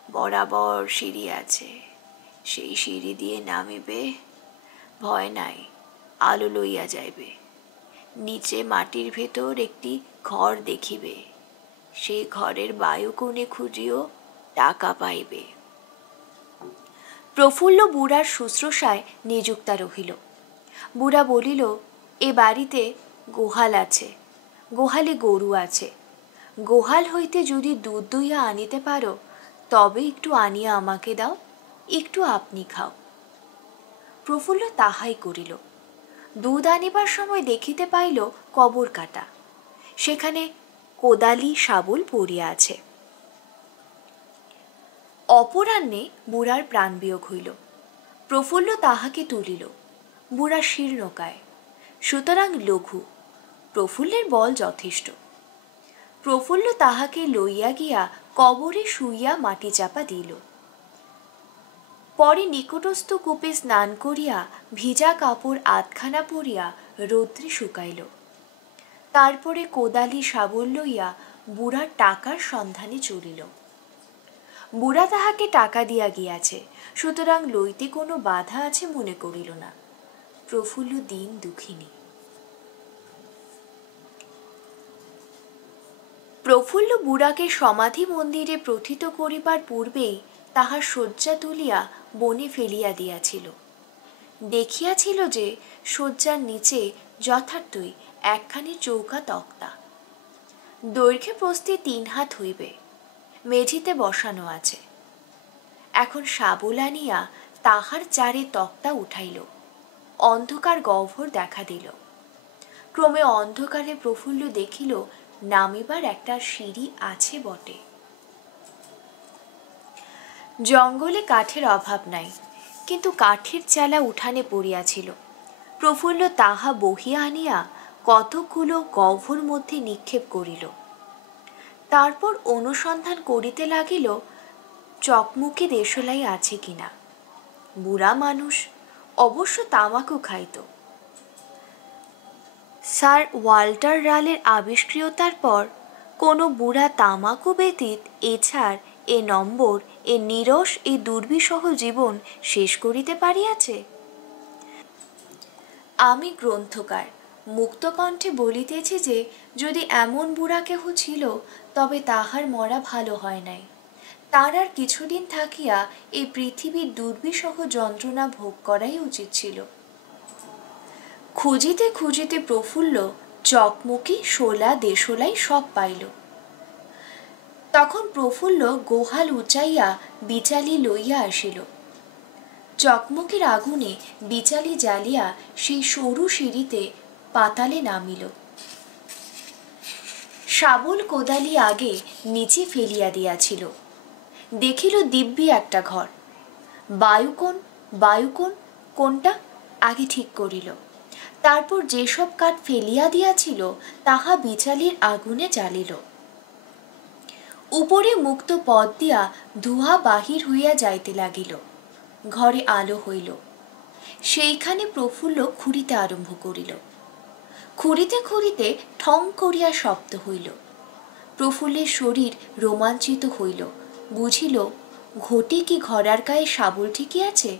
বরাবর সিঁড়ি আছে, সেই সিঁড়ি দিয়ে নামিবে, ভয় নাই, আলো লইয়া যাইবে। নিচে মাটির ভেতর একটি ঘর দেখিবে, সেই ঘরের বায়ুকোণে খুঁজিও টাকা পাইবে। প্রফুল্ল বুড়ার শুশ্রূষায় নিযুক্তা রহিল। বুড়া বলিল, এ বাড়িতে গোহাল আছে, গোহালে গরু আছে, গোহাল হইতে যদি দুধ দুইয়া আনিতে পারো, তবে একটু আনিয়া আমাকে দাও, একটু আপনি খাও। প্রফুল্ল তাহাই করিল। দুধ আনিবার সময় দেখিতে পাইল কবর কাটা, সেখানে কোদালি শাবল পড়িয়া আছে। অপরাহ্নে বুড়ার প্রাণবিয়োগ হইল। প্রফুল্ল তাহাকে তুলিল। বুড়া শীর্ণকায়, সুতরাং লঘু, প্রফুল্লের বল যথেষ্ট। প্রফুল্ল তাহাকে লইয়া গিয়া কবরে শুইয়া মাটি চাপা দিল। পরে নিকটস্থ কূপে স্নান করিয়া ভিজা কাপড় আধখানা পরিয়া রৌদ্রে শুকাইল। তারপরে কোদালি শাবল লইয়া বুড়ার টাকার সন্ধানে চলিল। বুড়া তাহাকে টাকা দিয়া গিয়াছে, সুতরাং লইতে কোনো বাধা আছে মনে করিল না। প্রফুল্ল দিন দুঃখিনী। প্রফুল্ল বুড়াকে সমাধি মন্দিরে প্রথিত করিবার পূর্বেই তাহার শয্যা তুলিয়া বনে ফেলিয়া দিয়াছিল। দেখিয়াছিল যে শয্যার নিচে যথার্থই একখানি চৌকা তক্তা, দৈর্ঘ্যে প্রস্থে 3 হাত হইবে, মেঝিতে বসানো আছে। এখন শাবল আনিয়া তাহার চারে তক্তা উঠাইল। অন্ধকার গহ্বর দেখা দিল। ক্রমে অন্ধকারে প্রফুল্ল দেখিল নামিবার একটা সিঁড়ি আছে বটে। জঙ্গলে কাঠের অভাব নাই, কিন্তু কাঠের চালা উঠানে পড়িয়াছিল। প্রফুল্ল তাহা বহিয়া আনিয়া কতকগুলো গহ্বর মধ্যে নিক্ষেপ করিল। তারপর অনুসন্ধান করিতে লাগিল চকমুকে দেশলাই আছে কিনা। বুড়া মানুষ, অবশ্য তামাকও খাইত। স্যার ওয়াল্টার রালের আবিষ্কৃততার পর কোনো বুড়া তামাকও ব্যতীত এছাড় এ নম্বর, এ নিরস, এ দুর্বিসহ জীবন শেষ করিতে পারিয়াছে? আমি গ্রন্থকার মুক্তকণ্ঠে বলিতেছি যে যদি এমন বুড়া কেহ ছিল, তবে তাহার মরা ভালো হয় নাই। তার আর কিছুদিন থাকিয়া এই পৃথিবীর দুর্বিসহ যন্ত্রণা ভোগ করাই উচিত ছিল। খুঁজিতে খুঁজিতে প্রফুল্ল চকমকি, শোলা, দেশলাই সব পাইল। তখন প্রফুল্ল গোহাল উচাইয়া বিচালি লইয়া আসিল। চকমকির আগুনে বিচালি জ্বালিয়া সেই সরু সিঁড়িতে পাতালে নামিল। শাবল কোদালি আগে নিচে ফেলিয়া দিয়াছিল। দেখিল দিব্যি একটা ঘর। বায়ুকোণ, বায়ুকোণ কোনটা আগে ঠিক করিল। তারপর যেসব কাঠ ফেলিয়া দিয়াছিল তাহা বিচালির আগুনে জ্বালিল। উপরে মুক্ত পথ দিয়া ধোঁয়া বাহির হইয়া যাইতে লাগিল। ঘরে আলো হইল। সেইখানে প্রফুল্ল খুঁড়িতে আরম্ভ করিল। খুঁড়িতে খুঁড়িতে ঠং করিয়া শব্দ হইল। প্রফুল্লের শরীর রোমাঞ্চিত হইল। বুঝিল ঘটি কি ঘরার গায়ে শাবল ঠিকই আছে।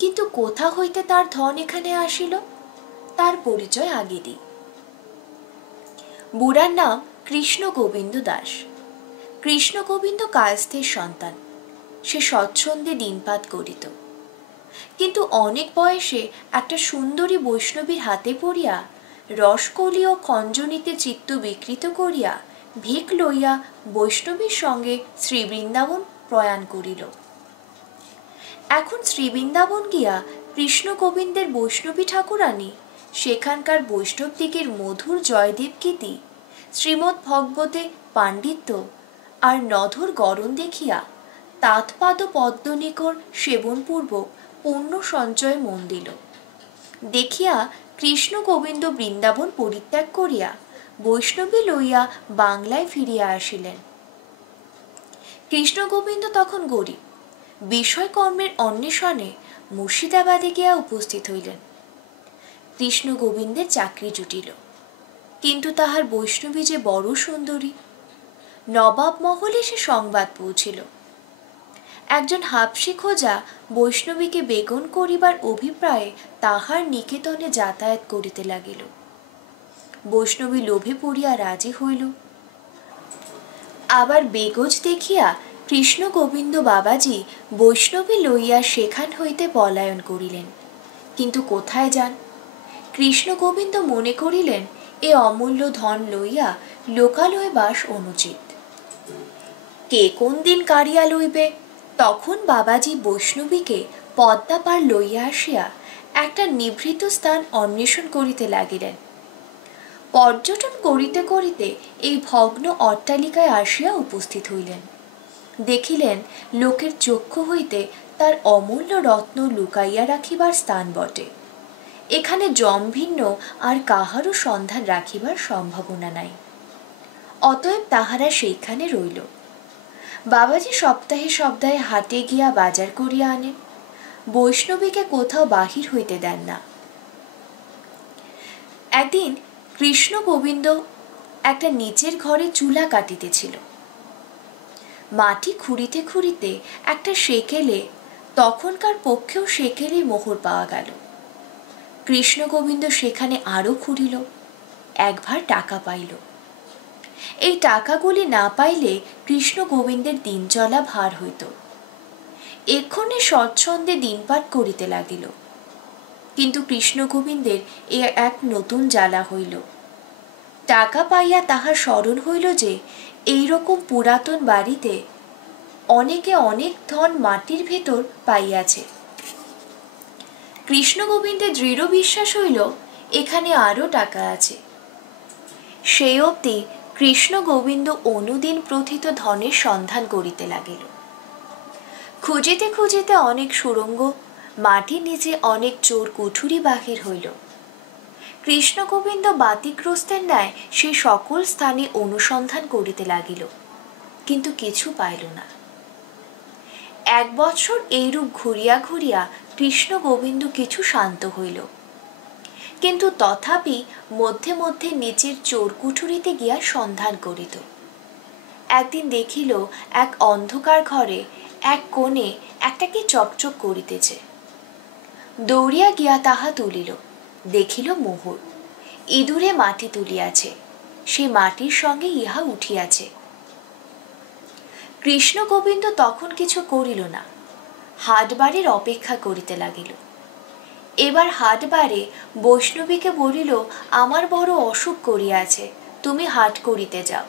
কিন্তু কোথা হইতে তার ধন এখানে আসিল, তার পরিচয় আগে দিই। বুড়ার নাম কৃষ্ণ গোবিন্দ দাস। কৃষ্ণ গোবিন্দ কায়স্থের সন্তান। সে স্বচ্ছন্দে দিনপাত করিত, কিন্তু অনেক বয়সে একটা সুন্দরী বৈষ্ণবীর হাতে পড়িয়া রসকলি ও খঞ্জনীতে চিত্ত বিকৃত করিয়া ভিক লইয়া বৈষ্ণবীর সঙ্গে শ্রীবৃন্দাবন প্রয়াণ করিল। এখন শ্রীবৃন্দাবন গিয়া কৃষ্ণ গোবিন্দের বৈষ্ণবী ঠাকুরানী সেখানকার বৈষ্ণবদিগের মধুর জয়দেব গীতি, শ্রীমদ্ ভগবতে পাণ্ডিত্য আর নধর গরণ দেখিয়া তাৎপাদ পদ্মনিকর সেবনপূর্বক পুণ্য সঞ্চয়ে মন দিল। দেখিয়া কৃষ্ণ গোবিন্দ বৃন্দাবন পরিত্যাগ করিয়া বৈষ্ণবী লইয়া বাংলায় ফিরিয়া আসিলেন। কৃষ্ণ গোবিন্দ তখন গরিব, বিষয়কর্মের অন্বেষণে মুর্শিদাবাদে গিয়া উপস্থিত হইলেন। কৃষ্ণ গোবিন্দের চাকরি জুটিল, কিন্তু তাহার বৈষ্ণবী যে বড় সুন্দরী। নবাব মহলে সে সংবাদ পৌঁছিল। একজন হাবশি খোঁজা বৈষ্ণবীকে বেগন করিবার অভিপ্রায়ে তাহার নিকেতনে যাতায়াত করিতে লাগিল। বৈষ্ণবী লোভে পড়িয়া রাজি হইল। আবার বেগজ দেখিয়া কৃষ্ণ গোবিন্দ বাবাজি বৈষ্ণবী লইয়া সেখান হইতে পলায়ন করিলেন। কিন্তু কোথায় যান? কৃষ্ণ গোবিন্দ মনে করিলেন এ অমূল্য ধন লইয়া লোকালয়ে বাস অনুচিত। কে কোন দিন কাড়িয়া লইবে? তখন বাবাজি বৈষ্ণবীকে পদ্মা পার লইয়া আসিয়া একটা নিভৃত স্থান অন্বেষণ করিতে লাগিলেন। পর্যটন করিতে করিতে এই ভগ্ন অট্টালিকায় আসিয়া উপস্থিত হইলেন। দেখিলেন লোকের চক্ষু হইতে তার অমূল্য রত্ন লুকাইয়া রাখিবার স্থান বটে। এখানে জমভিন্ন আর কাহারও সন্ধান রাখিবার সম্ভাবনা নাই। অতএব তাহারা সেইখানে রইল। বাবাজি সপ্তাহে সপ্তাহে হাটে গিয়া বাজার করিয়া আনেন, বৈষ্ণবীকে কোথাও বাহির হইতে দেন না। একদিন কৃষ্ণ গোবিন্দ একটা নিচের ঘরে চুলা কাটিতেছিল। মাটি খুঁড়িতে খুঁড়িতে একটা সেকেলে, তখনকার পক্ষেও সেকেলের মোহর পাওয়া গেল। কৃষ্ণ গোবিন্দ সেখানে আরও খুঁড়িল, একবার টাকা পাইল। এই টাকাগুলি না পাইলে কৃষ্ণ গোবিন্দের দিন চলা ভার হইত। এক্ষণে স্বচ্ছন্দে দিনপাত করিতে লাগিল। কিন্তু কৃষ্ণ গোবিন্দের এ এক নতুন জ্বালা হইল। টাকা পাইয়া তাহার স্মরণ হইল যে এইরকম পুরাতন বাড়িতে অনেকে অনেক ধন মাটির ভেতর পাইয়াছে। কৃষ্ণ গোবিন্দের দৃঢ় বিশ্বাস হইল এখানে আরও টাকা আছে। সেই অবধি কৃষ্ণ গোবিন্দ অনুদিন প্রথিত ধনের সন্ধান করিতে লাগিল। খুঁজিতে খুঁজিতে অনেক সুড়ঙ্গ, মাটির নিচে অনেক চোর কুঠুরি বাহির হইল। কৃষ্ণ গোবিন্দ বাতিগ্রস্তের ন্যায় সেই সকল স্থানে অনুসন্ধান করিতে লাগিল, কিন্তু কিছু পাইল না। 1 বৎসর এইরূপ ঘুরিয়া ঘুরিয়া কৃষ্ণ গোবিন্দ কিছু শান্ত হইল, কিন্তু তথাপি মধ্যে মধ্যে নিচের চোর কুঠুরিতে গিয়া সন্ধান করিত। একদিন দেখিল এক অন্ধকার ঘরে এক কোণে একটা কি চকচক করিতেছে। দৌড়িয়া গিয়া তাহা তুলিল, দেখিল মোহর। ইঁদুরে মাটি তুলিয়াছে, সে মাটির সঙ্গে ইহা উঠিয়াছে। কৃষ্ণ গোবিন্দ তখন কিছু করিল না, হাটবারের অপেক্ষা করিতে লাগিল। এবার হাটবারে বৈষ্ণবীকে বলিল, আমার বড় অসুখ করিয়াছে, তুমি হাট করিতে যাও।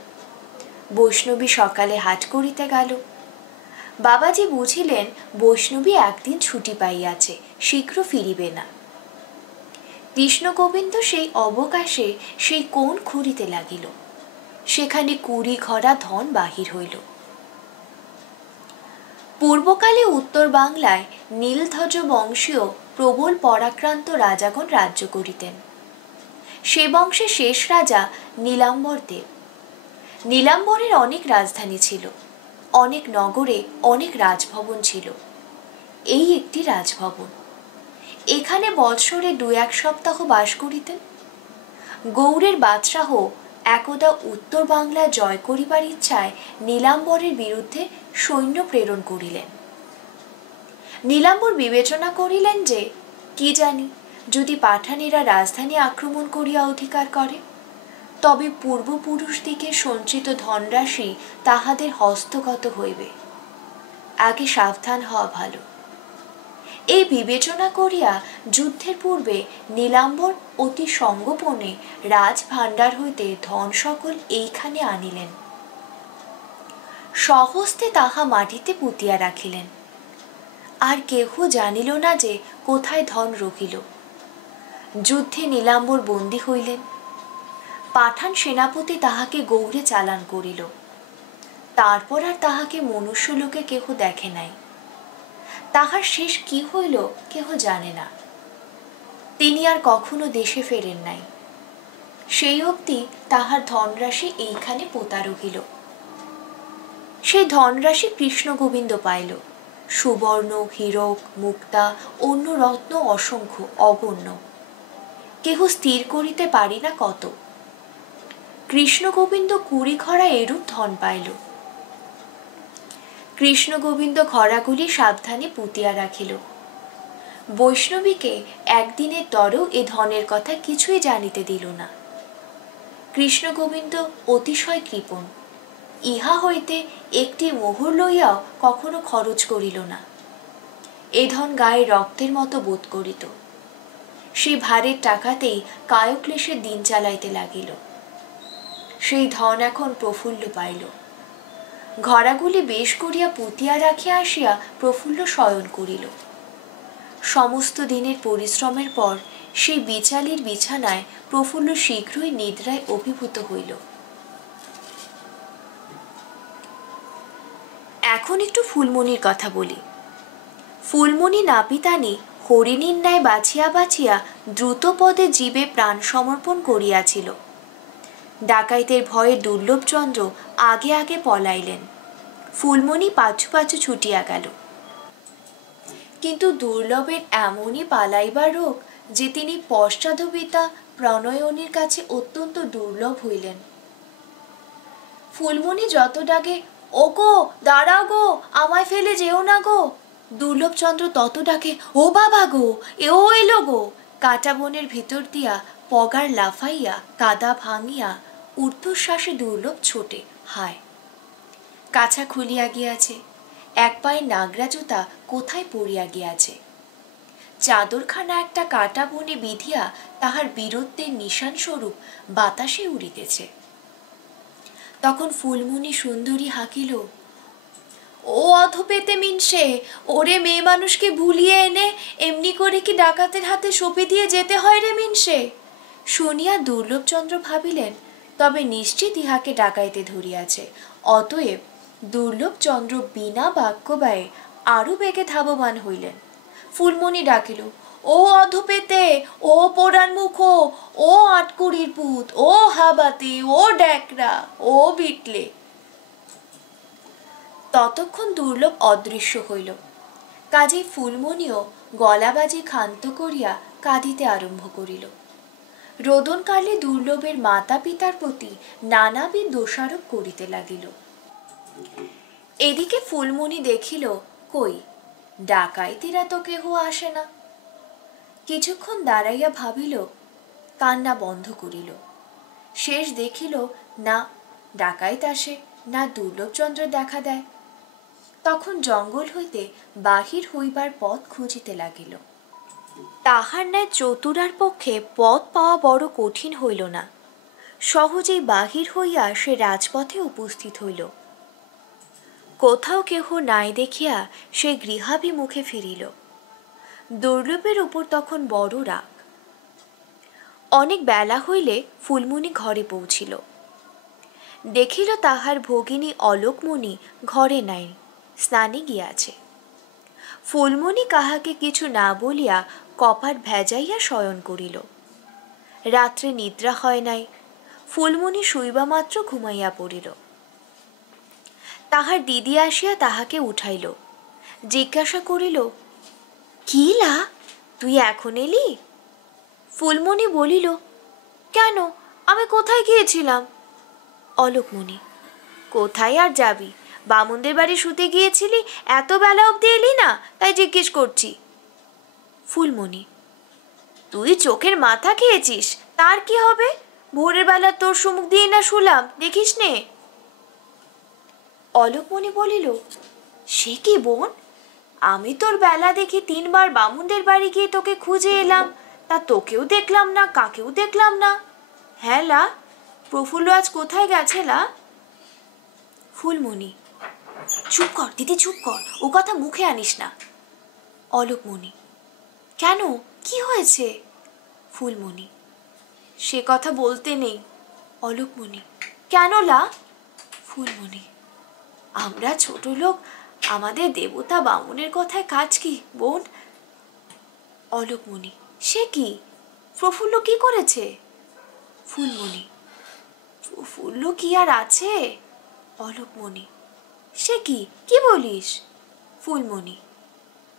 বৈষ্ণবী সকালে হাট করিতে গেল। বাবাজি বুঝিলেন বৈষ্ণবী একদিন ছুটি পাইয়াছে, শীঘ্র ফিরিবে না। কৃষ্ণ গোবিন্দ সেই অবকাশে সেই কোণ খুঁড়িতে লাগিল। সেখানে 20 ঘড়া ধন বাহির হইল। পূর্বকালে উত্তর বাংলায় নীলধ্বজ বংশীয় প্রবল পরাক্রান্ত রাজাগণ রাজ্য করিতেন। সে বংশে শেষ রাজা নীলাম্বর দেব। নীলাম্বরের অনেক রাজধানী ছিল, অনেক নগরে অনেক রাজভবন ছিল। এই একটি রাজভবন। এখানে বৎসরে 2-1 সপ্তাহ বাস করিতেন। গৌড়ের বাদশাহ একদা উত্তর বাংলা জয় করিবার ইচ্ছায় নীলাম্বরের বিরুদ্ধে সৈন্য প্রেরণ করিলেন। নীলাম্বর বিবেচনা করিলেন যে, কি জানি যদি পাঠানেরা রাজধানী আক্রমণ করিয়া অধিকার করে, তবে পূর্বপুরুষদিকে সঞ্চিত ধনরাশি তাহাদের হস্তগত হইবে। আগে সাবধান হওয়া ভালো। এই বিবেচনা করিয়া যুদ্ধের পূর্বে নীলাম্বর অতি সঙ্গোপনে রাজভাণ্ডার হইতে ধন সকল এইখানে আনিলেন। স্বহস্তে তাহা মাটিতে পুঁতিয়া রাখিলেন। আর কেহ জানিল না যে কোথায় ধন রহিল। যুদ্ধে নীলাম্বর বন্দী হইলেন। পাঠান সেনাপতি তাহাকে গৌড়ে চালান করিল। তারপর আর তাহাকে মনুষ্যলোকে কেহ দেখে নাই। তাহার শেষ কি হইল কেহ জানে না। তিনি আর কখনো দেশে ফেরেন নাই। সেই অবধি তাহার ধনরাশি এইখানে পোতা রহিল। সেই ধনরাশি কৃষ্ণ গোবিন্দ পাইল। সুবর্ণ, হীরক, মুক্তা, অন্য রত্ন অসংখ্য, অগণ্য, কেহ স্থির করিতে পারি না কত। কৃষ্ণ গোবিন্দ 20 ঘড়া এরূপ ধন পাইল। কৃষ্ণ গোবিন্দ ঘড়াগুলি সাবধানে পুতিয়া রাখিল। বৈষ্ণবীকে একদিনের তরেও এ ধনের কথা কিছুই জানিতে দিল না। কৃষ্ণ গোবিন্দ অতিশয় কৃপণ। ইহা হইতে একটি মোহর লইয়াও কখনো খরচ করিল না। এ ধন গায়ে রক্তের মতো বোধ করিত। সেই ভারের টাকাতেই কায়ক্লেশে দিন চালাইতে লাগিল। সেই ধন এখন প্রফুল্ল পাইল। ঘড়াগুলি বেশ করিয়া পুতিয়া রাখিয়া আসিয়া প্রফুল্ল শয়ন করিল। সমস্ত দিনের পরিশ্রমের পর সেই বিচালির বিছানায় প্রফুল্ল শীঘ্রই নিদ্রায় অভিভূত হইল। এখন একটু ফুলমণির কথা বলি। ফুলমণি নাপিতানি হরিণীর ন্যায় বাছিয়া বাছিয়া দ্রুত পদে জীবে প্রাণ সমর্পণ করিয়াছিল। ডাকাইতের ভয়ে দুর্লভচন্দ্র আগে আগে পলাইলেন। ফুলমণি পাছু পাছু ছুটিয়া গেল। কিন্তু দুর্লভের এমনই পালাইবার রোগ যে তিনি পশ্চাদপিতা প্রণয়নীর কাছে অত্যন্ত দুর্লভ হইলেন। ফুলমণি যত ডাকে, ও গো দাঁড়াও গো, আমায় ফেলে যেও না গো, দুর্লভচন্দ্র তত ডাকে, ও বাবা গো, এও এলো গো। কাটা বনের ভিতর দিয়া পগার লাফাইয়া কাদা ভাঙিয়া ঊর্ধ্বশ্বাসে দুর্লভ ছোটে। হায়, কাছা খুলিয়া গিয়াছে। এক পায়ে নাগরা জুতা কোথায় পড়িয়া গিয়াছে। চাদরখানা একটা কাটা বনে বিধিয়া তাহার বীরত্বের নিশান স্বরূপ বাতাসে উড়িতেছে। তখন ফুলমণি সুন্দরী হাঁকিল, ও অধপেতে মিনসে, ওরে মেয়ে মানুষকে ভুলিয়ে এনে এমনি করে কি ডাকাতের হাতে সঁপে দিয়ে যেতে হয় রে মিনসে। শুনিয়া দুর্লভচন্দ্র ভাবিলেন তবে নিশ্চিত ইহাকে ডাকাইতে ধরিয়াছে। অতএব দুর্লভচন্দ্র বিনা বাক্য ব্যয়ে আরো বেগে ধাবমান হইলেন। ফুলমণি ডাকিল, ও অধপেতে, ও পোড়ান মুখো, ও আটকুড়ির পুত, ও হাবাতি, ও ড্যাকরা, ও বিটলে। ততক্ষণ দুর্লভ অদৃশ্য হইল। কাজেই ফুলমণিও গলাবাজি ক্ষান্ত করিয়া কাঁদিতে আরম্ভ করিল। রোদনকালে দুর্লভের মাতা পিতার প্রতি নানাবিধ দোষারোপ করিতে লাগিল। এদিকে ফুলমণি দেখিল, কই ডাকাইতিরা তো কেহ আসে না। কিছুক্ষণ দাঁড়াইয়া ভাবিল, কান্না বন্ধ করিল। শেষ দেখিল না ডাকাইত আসে, না দুর্লভচন্দ্র দেখা দেয়। তখন জঙ্গল হইতে বাহির হইবার পথ খুঁজিতে লাগিল। তাহার ন্যায় চতুরার পক্ষে পথ পাওয়া বড় কঠিন হইল না। সহজেই বাহির হইয়া সে রাজপথে উপস্থিত হইল। কোথাও কেহ নাই দেখিয়া সে গৃহাভিমুখে ফিরিল। দুর্লভের উপর তখন বড় রাগ। অনেক বেলা হইলে ফুলমণি ঘরে পৌঁছিল। দেখিল তাহার ভগিনী অলোকমণি ঘরে নাই, স্নানে গিয়াছে। ফুলমণি কাহাকে কিছু না বলিয়া কপাট ভেজাইয়া শয়ন করিল। রাত্রে নিদ্রা হয় নাই। ফুলমণি শুইবা মাত্র ঘুমাইয়া পড়িল। তাহার দিদি আসিয়া তাহাকে উঠাইল। জিজ্ঞাসা করিল, কি লা, তুই এখন এলি? ফুলমণি বলিল, কেন, আমি কোথায় গিয়েছিলাম? অলোকমণি, কোথায় আর যাবি, বামুনদের বাড়ি শুতে গিয়েছিলি, এত বেলা অবধি এলি না, তাই জিজ্ঞেস করছি। ফুলমণি, তুই চোখের মাথা খেয়েছিস, তার কি হবে? ভোরের বেলা তোর সম্মুখ দিয়ে না শুলাম, দেখিস নে। অলোকমণি বলিল, সে কি বোন, আমি তোর বেলা দেখি 3 বার বামুনদের বাড়ি গিয়ে তোকে খুঁজে এলাম, তা তোকেও দেখলাম না, কাকেও দেখলাম না। হ্যাঁ লা, প্রফুল্ল আজ কোথায় গেছে লা? ফুলমণি, চুপ কর দিদি, চুপ কর, ও কথা মুখে আনিস না। অলোকমণি, কেন, কি হয়েছে? ফুলমণি: সে কথা বলতে নেই। অলোকমণি: কেন লা? ফুলমণি: আমরা ছোট লোক, আমাদের দেবতা বামুনের কথায় কাজ কি বোন? অলোকমণি: সে কি? প্রফুল্ল কি করেছে? ফুলমণি: প্রফুল্ল কি আর আছে? অলোকমণি: সে কি, কি বলিস? ফুলমণি: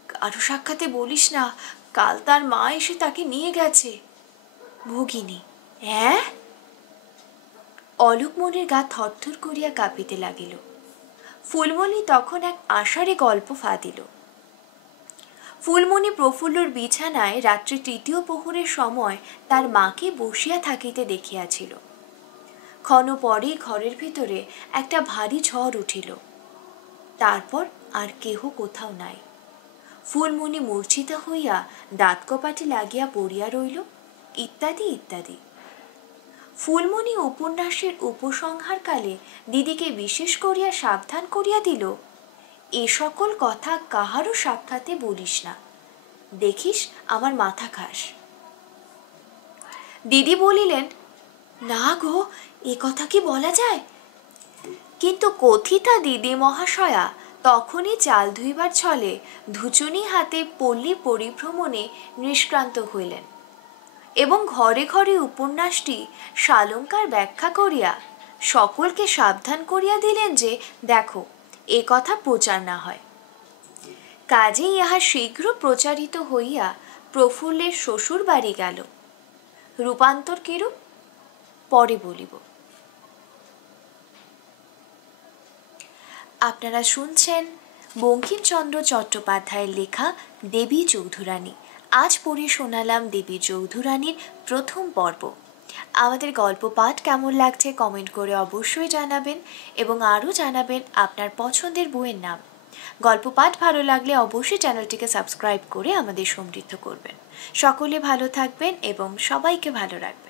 কারো সাক্ষাতে বলিস না, কাল তার মা এসে তাকে নিয়ে গেছে। ভগিনী: হ্যাঁ? অলোকমণির গা থরথর করিয়া কাঁপিতে লাগিল। ফুলমণি তখন এক আষাঢ়ে গল্প ফাঁদিল। ফুলমণি প্রফুল্লর বিছানায় রাত্রি ৩য় প্রহরের সময় তার মাকে বসিয়া থাকিতে দেখিয়াছিল। ক্ষণ পরেই ঘরের ভিতরে একটা ভারী ঝড় উঠিল। তারপর আর কেহ কোথাও নাই। ফুলমণি মূর্ছিতা হইয়া দাঁত কপাটি লাগিয়া পড়িয়া রইল, ইত্যাদি ইত্যাদি। ফুলমণি উপন্যাসের উপসংহারকালে দিদিকে বিশেষ করিয়া সাবধান করিয়া দিল, এ সকল কথা কাহারও সাক্ষাতে বলিস না, দেখিস আমার মাথা খাস। দিদি বলিলেন, না গো, এ কথা কি বলা যায়? কিন্তু কথিতা দিদি মহাশয়া তখনই চাল ধুইবার ছলে ধুচুনি হাতে পল্লী পরিভ্রমণে নিষ্ক্রান্ত হইলেন এবং ঘরে ঘরে উপন্যাসটি সালঙ্কার ব্যাখ্যা করিয়া সকলকে সাবধান করিয়া দিলেন যে, দেখো, এ কথা প্রচার না হয়। কাজেই ইহা শীঘ্র প্রচারিত হইয়া প্রফুল্লের শ্বশুর বাড়ি গেল। রূপান্তর কিরূপ পরে বলিব। আপনারা শুনছেন বঙ্কিমচন্দ্র চট্টোপাধ্যায়ের লেখা দেবী চৌধুরানী। আজ পড়ে শোনালাম দেবী চৌধুরানীর প্রথম পর্ব। আমাদের গল্প পাঠ কেমন লাগছে কমেন্ট করে অবশ্যই জানাবেন এবং আরও জানাবেন আপনার পছন্দের বইয়ের নাম। গল্প পাঠ ভালো লাগলে অবশ্যই চ্যানেলটিকে সাবস্ক্রাইব করে আমাদের সমৃদ্ধ করবেন। সকলে ভালো থাকবেন এবং সবাইকে ভালো রাখবেন।